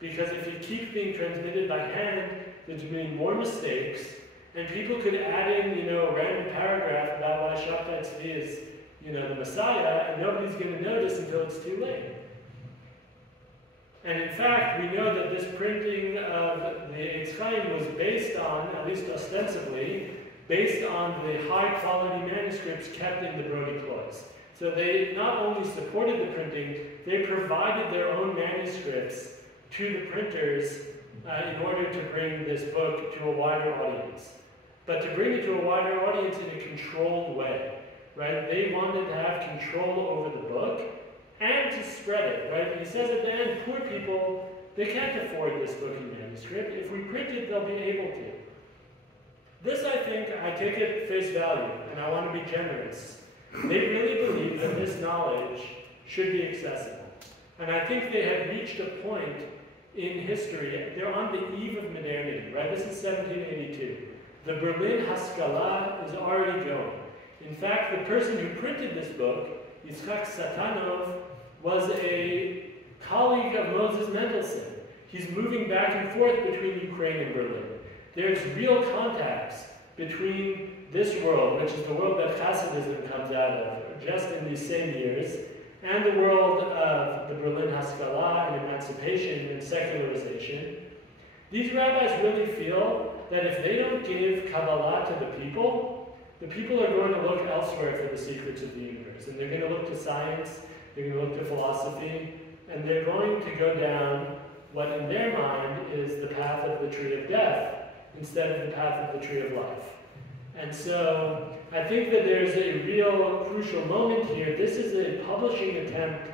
Because if it keeps being transmitted by hand, there's going to be more mistakes, and people could add in, a random paragraph about why Shabtai Tzvi is, the Messiah, and nobody's going to notice until it's too late. And in fact, we know that this printing of the Eitz Chaim was based on, at least ostensibly, based on the high-quality manuscripts kept in the Brody cloise. So they not only supported the printing, they provided their own manuscripts to the printers in order to bring this book to a wider audience. But to bring it to a wider audience in a controlled way, right? They wanted to have control over the book and to spread it, right? He says at the end, poor people, they can't afford this book in manuscript. If we print it, they'll be able to. This, I think, I take it at face value, and I want to be generous. They really believe that this knowledge should be accessible. And I think they had reached a point in history, they're on the eve of modernity, right? This is 1782. The Berlin Haskalah is already going. In fact, the person who printed this book, Yitzchak Satanov, was a colleague of Moses Mendelssohn. He's moving back and forth between Ukraine and Berlin. There's real contacts between this world, which is the world that Hasidism comes out of, just in these same years, and the world of the Berlin Haskalah and emancipation and secularization. These rabbis really feel that if they don't give Kabbalah to the people are going to look elsewhere for the secrets of the universe. And they're going to look to science, they're going to look to philosophy, and they're going to go down what in their mind is the path of the tree of death instead of the path of the tree of life. And so I think that there's a real crucial moment here. This is a publishing attempt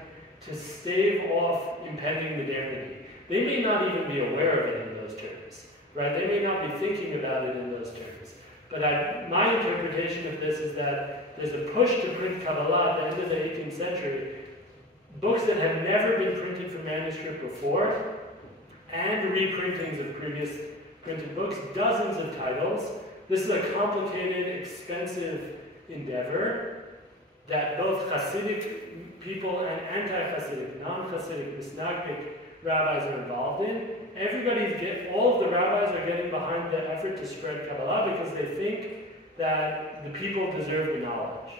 to stave off impending modernity. They may not even be aware of it in those terms, right? They may not be thinking about it in those terms. But my interpretation of this is that there's a push to print Kabbalah at the end of the 18th century, books that have never been printed from manuscript before, and reprintings of previous printed books, dozens of titles. This is a complicated, expensive endeavor that both Hasidic people and anti-Hasidic, non-Hasidic, Misnagdic rabbis are involved in. All of the rabbis are getting behind the effort to spread Kabbalah because they think that the people deserve the knowledge.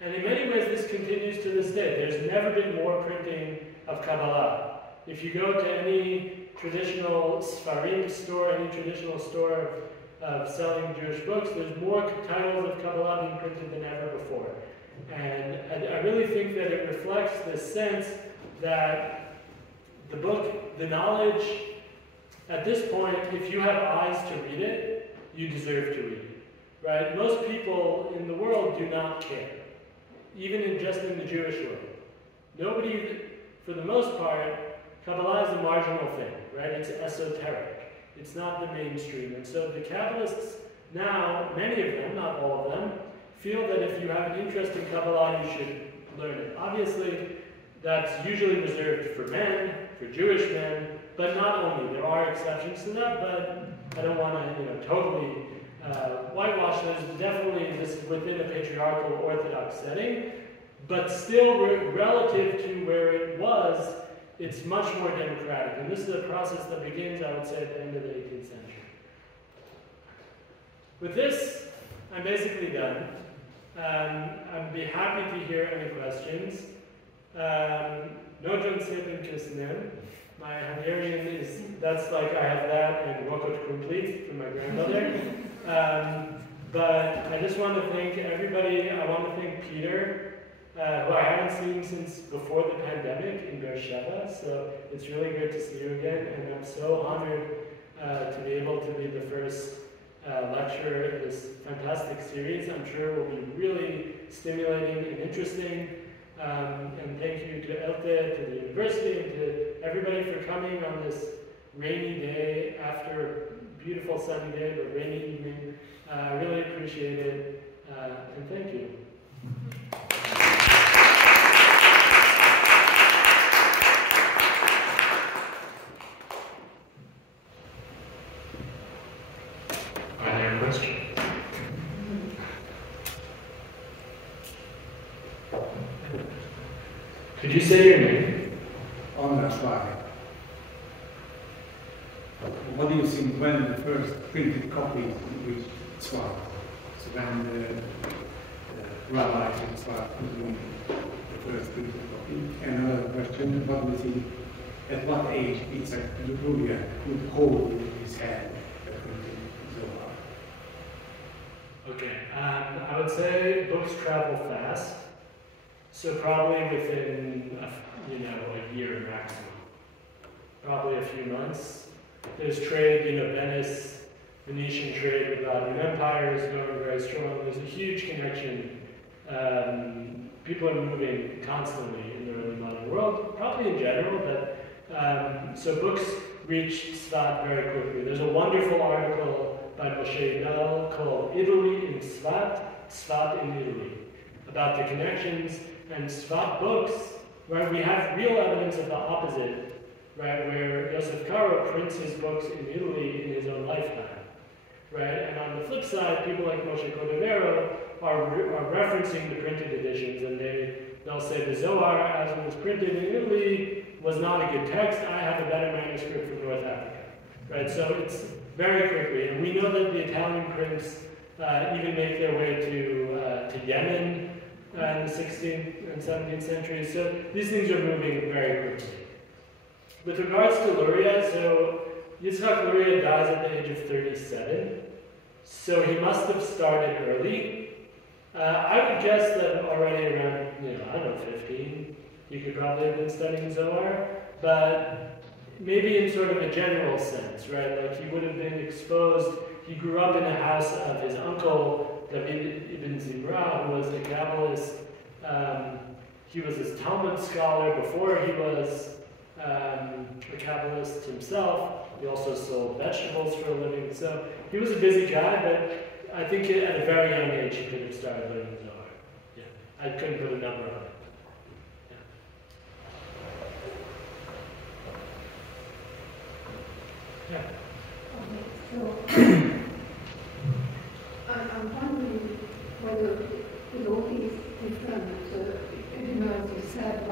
And in many ways, this continues to this day. There's never been more printing of Kabbalah. If you go to any traditional Sfarim store, any traditional store of selling Jewish books, there's more titles of Kabbalah being printed than ever before. And I really think that it reflects this sense that the book, the knowledge, at this point, if you have eyes to read it, you deserve to read it, right? Most people in the world do not care, even just in the Jewish world. Nobody, for the most part, Kabbalah is a marginal thing, right? It's esoteric. It's not the mainstream. And so the Kabbalists now, many of them, not all of them, feel that if you have an interest in Kabbalah, you should learn it. Obviously, that's usually reserved for men, for Jewish men, but not only. There are exceptions to that, but I don't want to, totally whitewash those. Definitely, this is within a patriarchal Orthodox setting, but still, relative to where it was, it's much more democratic. And this is a process that begins, I would say, at the end of the 18th century. With this, I'm basically done. I'd be happy to hear any questions. Nogyon szépen köszönöm. My Hungarian is, that's like I have that and Rokot Kumplit from my grandmother. But I just want to thank everybody. I want to thank Peter, who I haven't seen since before the pandemic in Beersheba. So it's really great to see you again. And I'm so honored to be able to be the first lecturer in this fantastic series. I'm sure it will be really stimulating and interesting. And thank you to ELTE, to the university, and to everybody for coming on this rainy day after a beautiful sunny day, but rainy evening. I really appreciate it, and thank you. Are there questions? Could you say your name? András Várj. What do you think when the first printed copy reached Tzfat? So when the rabbis in Tzfat produced the first printed copy? And another question, what do you think, at what age Yitzhak Luria could hold in his hand the printed Zohar? Okay, I would say books travel fast. So probably within, a year maximum. Probably a few months. There's trade, Venice, Venetian trade with the Ottoman Empire is going very strong. There's a huge connection. People are moving constantly in the early modern world, probably in general, but so books reach Tzfat very quickly. There's a wonderful article by Moshe Bell called Italy in Tzfat, Tzfat in Italy, about the connections. And Tzfat books, right, we have real evidence of the opposite, right, where Yosef Karo prints his books in Italy in his own lifetime, right? And on the flip side, people like Moshe Cordovero are referencing the printed editions, and they'll say the Zohar, as it was printed in Italy, was not a good text. I have a better manuscript from North Africa, right? So it's very quickly, and we know that the Italian prints even make their way to Yemen, in the 16th and 17th centuries. So these things are moving very quickly. With regards to Luria, so Yitzhak Luria dies at the age of 37. So he must have started early. I would guess that already around, 15, you could probably have been studying Zohar, but maybe in sort of a general sense, right? Like he would have been exposed. He grew up in the house of his uncle, David ibn Zimra, who was a Kabbalist. He was a Talmud scholar before he was a Kabbalist himself. He also sold vegetables for a living. So he was a busy guy, but I think at a very young age he could have started learning Zohar. Yeah, I couldn't put a number on it. Yeah. Okay, so I'm wondering whether with all these different, as you said,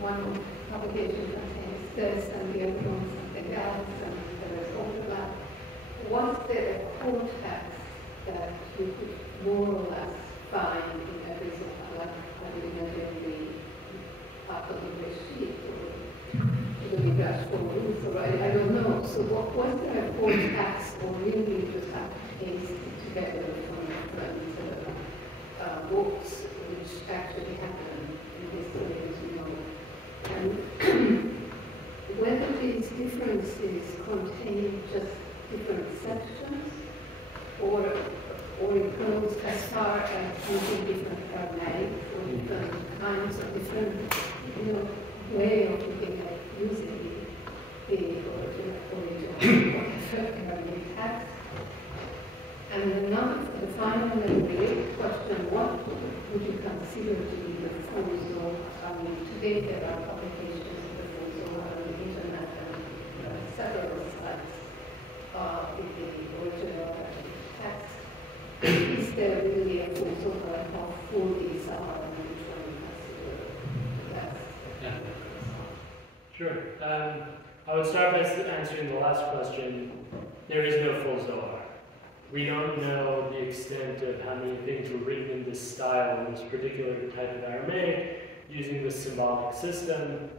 one publication contains this and the other one something else, and there is overlap. Was there a core text that you could more or less find in every Zohar, like in the after the Bereshit or the Midrash for Ruth, or I don't know. So was there a core text, or really you just have to paste it together from different books which Zohar and using different Aramaic or different kinds of different, way of looking at using the original Aramaic text. And the final and related question, what would you consider to be the full Zohar? I mean, today there are publications of the full Zohar on the internet and several sites with the original text. Is there really a full Zohar and how full is our which one you consider the best? Yeah. Sure. I would start by answering the last question. There is no full Zohar. We don't know the extent of how many things were written in this style, in this particular type of Aramaic, using this symbolic system.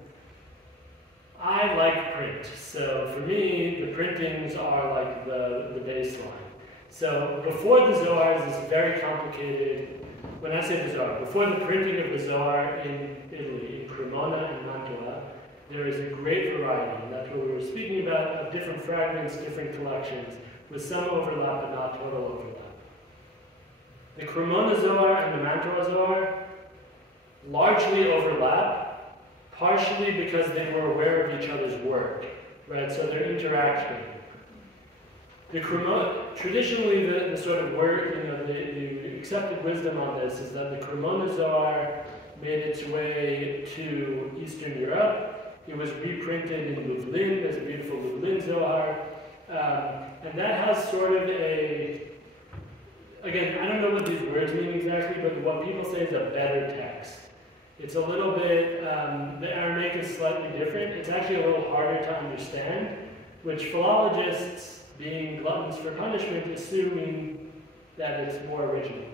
I like print, so for me, the printings are like the baseline. So before the Zohar is this very complicated, when I say the Zohar, before the printing of the Zohar in Italy, in Cremona and Mantua, there is a great variety, and that's what we were speaking about, of different fragments, different collections, with some overlap but not total overlap. The Cremona Zohar and the Mantua Zohar largely overlap, partially because they were aware of each other's work, right? So they're interacting. The Cremona, traditionally the sort of word, the accepted wisdom on this is that the Cremona Zohar made its way to Eastern Europe. It was reprinted in Lublin, there's a beautiful Lublin Zohar. And that has sort of a, again, I don't know what these words mean exactly, but what people say is a better text. It's a little bit, the Aramaic is slightly different. It's actually a little harder to understand, which philologists, being gluttons for punishment, assuming that it's more original.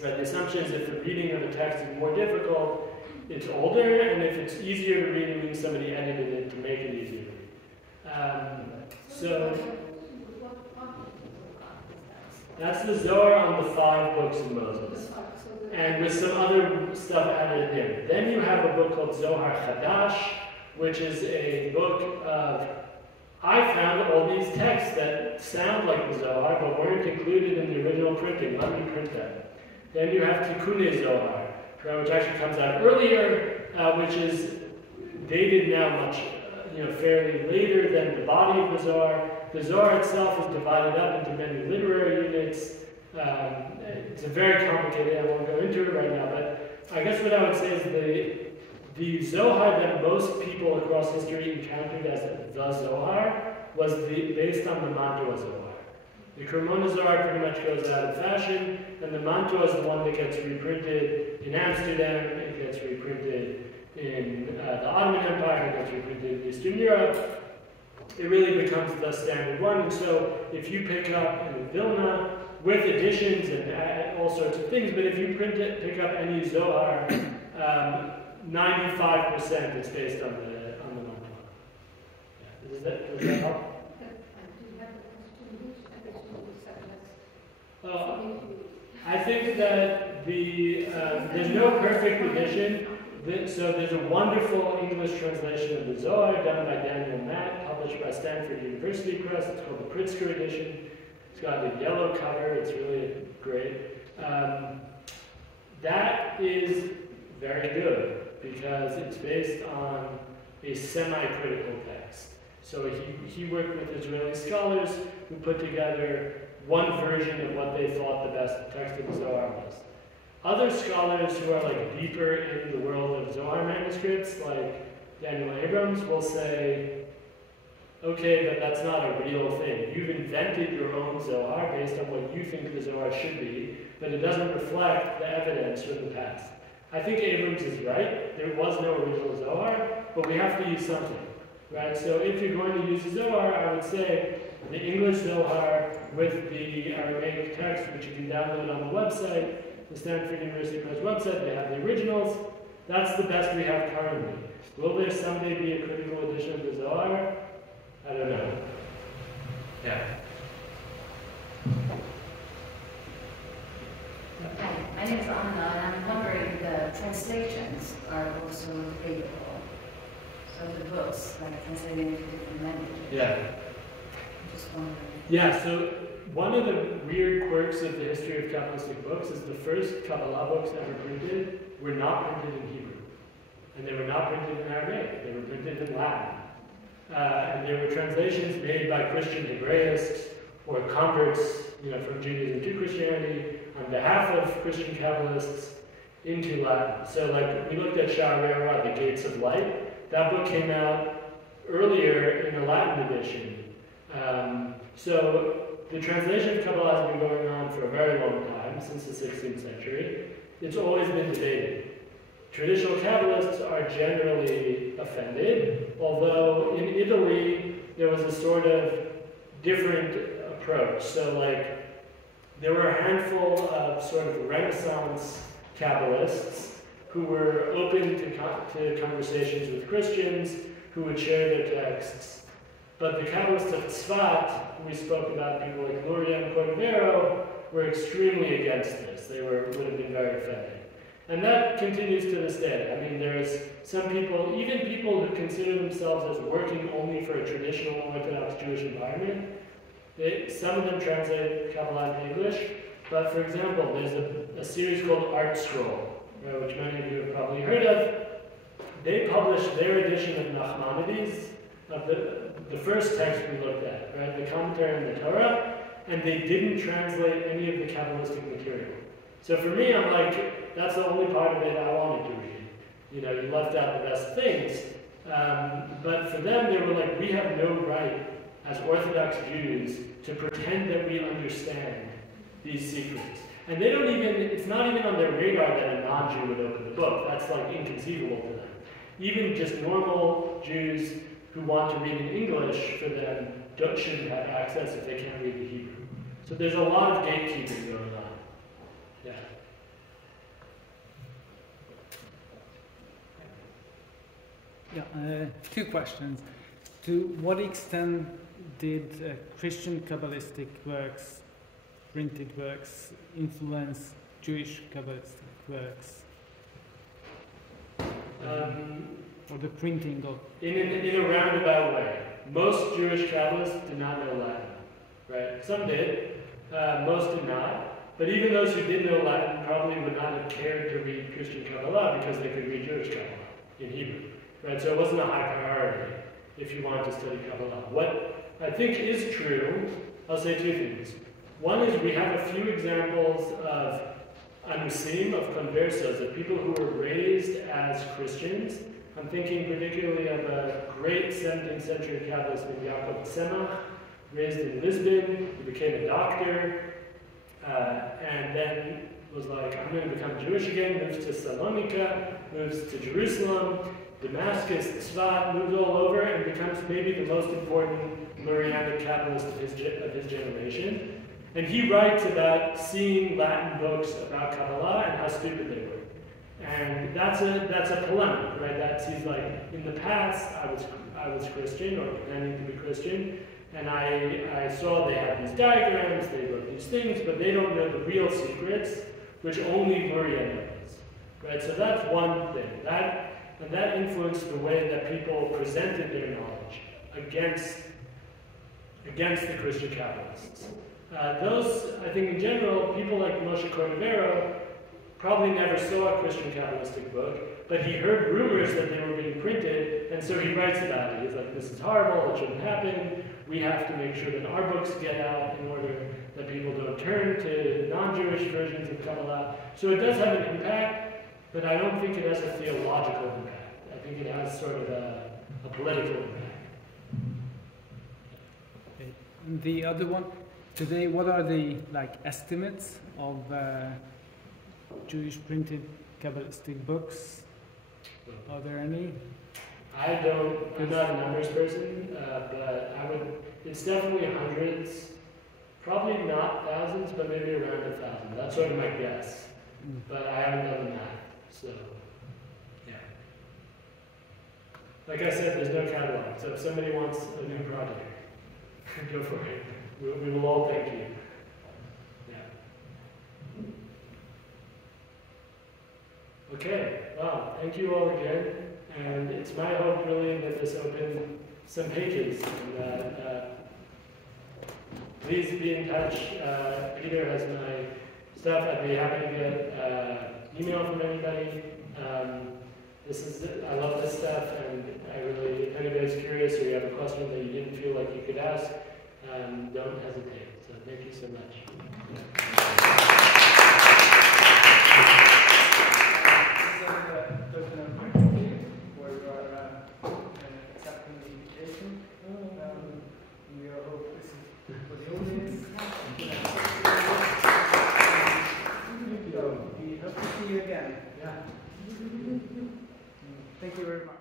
Right? The assumption is if the reading of the text is more difficult, it's older, and if it's easier to read, it means somebody edited it to make it easier to read. So that's the Zohar on the 5 books of Moses, and with some other stuff added in. Then you have a book called Zohar Chadash, which is a book of, I found all these texts that sound like the Zohar, but weren't included in the original printing. Let me print them. Then you have Tikkun Zohar, which actually comes out earlier, which is dated now much, fairly later than the body of the Zohar. The Zohar itself is divided up into many literary units. It's a very complicated, I won't go into it right now, but I guess what I would say is the Zohar that most people across history encountered as the Zohar was based on the Mantua Zohar. The Cremona Zohar pretty much goes out of fashion, and the Mantua is the one that gets reprinted in Amsterdam, it gets reprinted in the Ottoman Empire, it gets reprinted in Eastern Europe. It really becomes the standard one, and so if you pick up in Vilna, with additions and all sorts of things, but if you pick up any Zohar, 95% is based on the Mantua. Yeah. Does that help? I think that there's no perfect edition. So there's a wonderful English translation of the Zohar done by Daniel Matt, published by Stanford University Press. It's called the Pritzker edition. It's got a yellow cover. It's really great. That is very good because it's based on a semi-critical text. So he worked with Israeli scholars who put together one version of what they thought the best text of the Zohar was. Other scholars who are like deeper in the world of Zohar manuscripts, like Daniel Abrams, will say, okay, but that's not a real thing. You've invented your own Zohar based on what you think the Zohar should be, but it doesn't reflect the evidence from the past. I think Abrams is right. There was no original Zohar, but we have to use something, right? So if you're going to use a Zohar, I would say the English Zohar with the Aramaic text, which you can download on the website, the Stanford University Press website, they have the originals. That's the best we have currently. Will there someday be a critical edition of the Zohar? I don't know. Yeah. Hi, my name is Anna, and I'm wondering, the translations are also available. So the books, like translated into different languages. Yeah. I'm just wondering. Yeah, so one of the weird quirks of the history of Kabbalistic books is the first Kabbalah books ever printed were not printed in Hebrew. And they were not printed in Aramaic, they were printed in Latin. And they were translations made by Christian Hebraists or converts, from Judaism to Christianity on behalf of Christian Kabbalists into Latin. So like we looked at Sha'arei, The Gates of Light. That book came out earlier in a Latin edition. So the translation of Kabbalah has been going on for a very long time, since the 16th century. It's always been debated. Traditional Kabbalists are generally offended, although in Italy there was a sort of different approach. So like there were a handful of sort of Renaissance Kabbalists who were open to conversations with Christians, who would share their texts. But the Kabbalists of Tzfat, who we spoke about, people like Luria and Cordovero, were extremely against this. They would have been very offended. And that continues to this day. I mean, there's some people, even people who consider themselves as working only for a traditional Orthodox Jewish environment, some of them translate Kabbalah into English. But for example, there's a series called Art Scroll, which many of you have probably heard of. They published their edition of Nachmanides, of the first text we looked at, right? The commentary on the Torah, and they didn't translate any of the Kabbalistic material. So for me, I'm like, that's the only part of it I wanted to read. You left out the best things. But for them, they were like, we have no right as Orthodox Jews to pretend that we understand these secrets. And they don't even, it's not even on their radar that a non-Jew would open the book. That's like inconceivable to them. Even just normal Jews who want to read in English, for them, shouldn't have access if they can't read the Hebrew. So there's a lot of gatekeeping going on. Yeah. Yeah, two questions. To what extent did Christian Kabbalistic works, printed works, influence Jewish Kabbalistic works? Or the printing of... In a roundabout way. Most Jewish Kabbalists did not know Latin, right? Some did, most did not. But even those who did know Latin probably would not have cared to read Christian Kabbalah because they could read Jewish Kabbalah in Hebrew, right? So it wasn't a high priority if you wanted to study Kabbalah. What I think is true, I'll say two things. One is we have a few examples of anusim, of conversos, of people who were raised as Christians. I'm thinking particularly of a great 17th century Kabbalist named Yaakov Tzemach, raised in Lisbon. He became a doctor, and then was like, I'm going to become Jewish again, moves to Salonika, moves to Jerusalem, Damascus, Tzfat, moves all over, and becomes maybe the most important Lurianic Kabbalist of his generation. And he writes about seeing Latin books about Kabbalah and how stupid they were. And that's a polemic, right? He's like, in the past, I was Christian, or pretending to be Christian, and I saw they had these diagrams, they wrote these things, but they don't know the real secrets, which only Luria knows, right? So that's one thing. That influenced the way that people presented their knowledge against the Christian Kabbalists. Those, I think in general, people like Moshe Cordovero probably never saw a Christian Kabbalistic book, but he heard rumors that they were being printed, and so he writes about it. He's like, this is horrible, it shouldn't happen. We have to make sure that our books get out in order that people don't turn to non-Jewish versions of Kabbalah. So it does have an impact, but I don't think it has a theological impact. I think it has sort of a political impact. Okay. The other one, today, what are the estimates of Jewish printed Kabbalistic books? Are there any? I'm not a numbers person, but it's definitely hundreds, probably not thousands, but maybe around 1,000. That's sort of my guess. But I haven't done the math, so yeah. Like I said, there's no catalog, so if somebody wants a new project, go for it. We will all thank you. Yeah. Okay, well, thank you all again. And it's my hope, really, that this opened some pages and that please be in touch. Peter has my stuff. I'd be happy to get email from anybody. I love this stuff, and if anybody's curious or you have a question that you didn't feel like you could ask, don't hesitate. So thank you so much. For your accepting the invitation. We hope this is for the audience. We hope to see you again. Yeah. Thank you very much.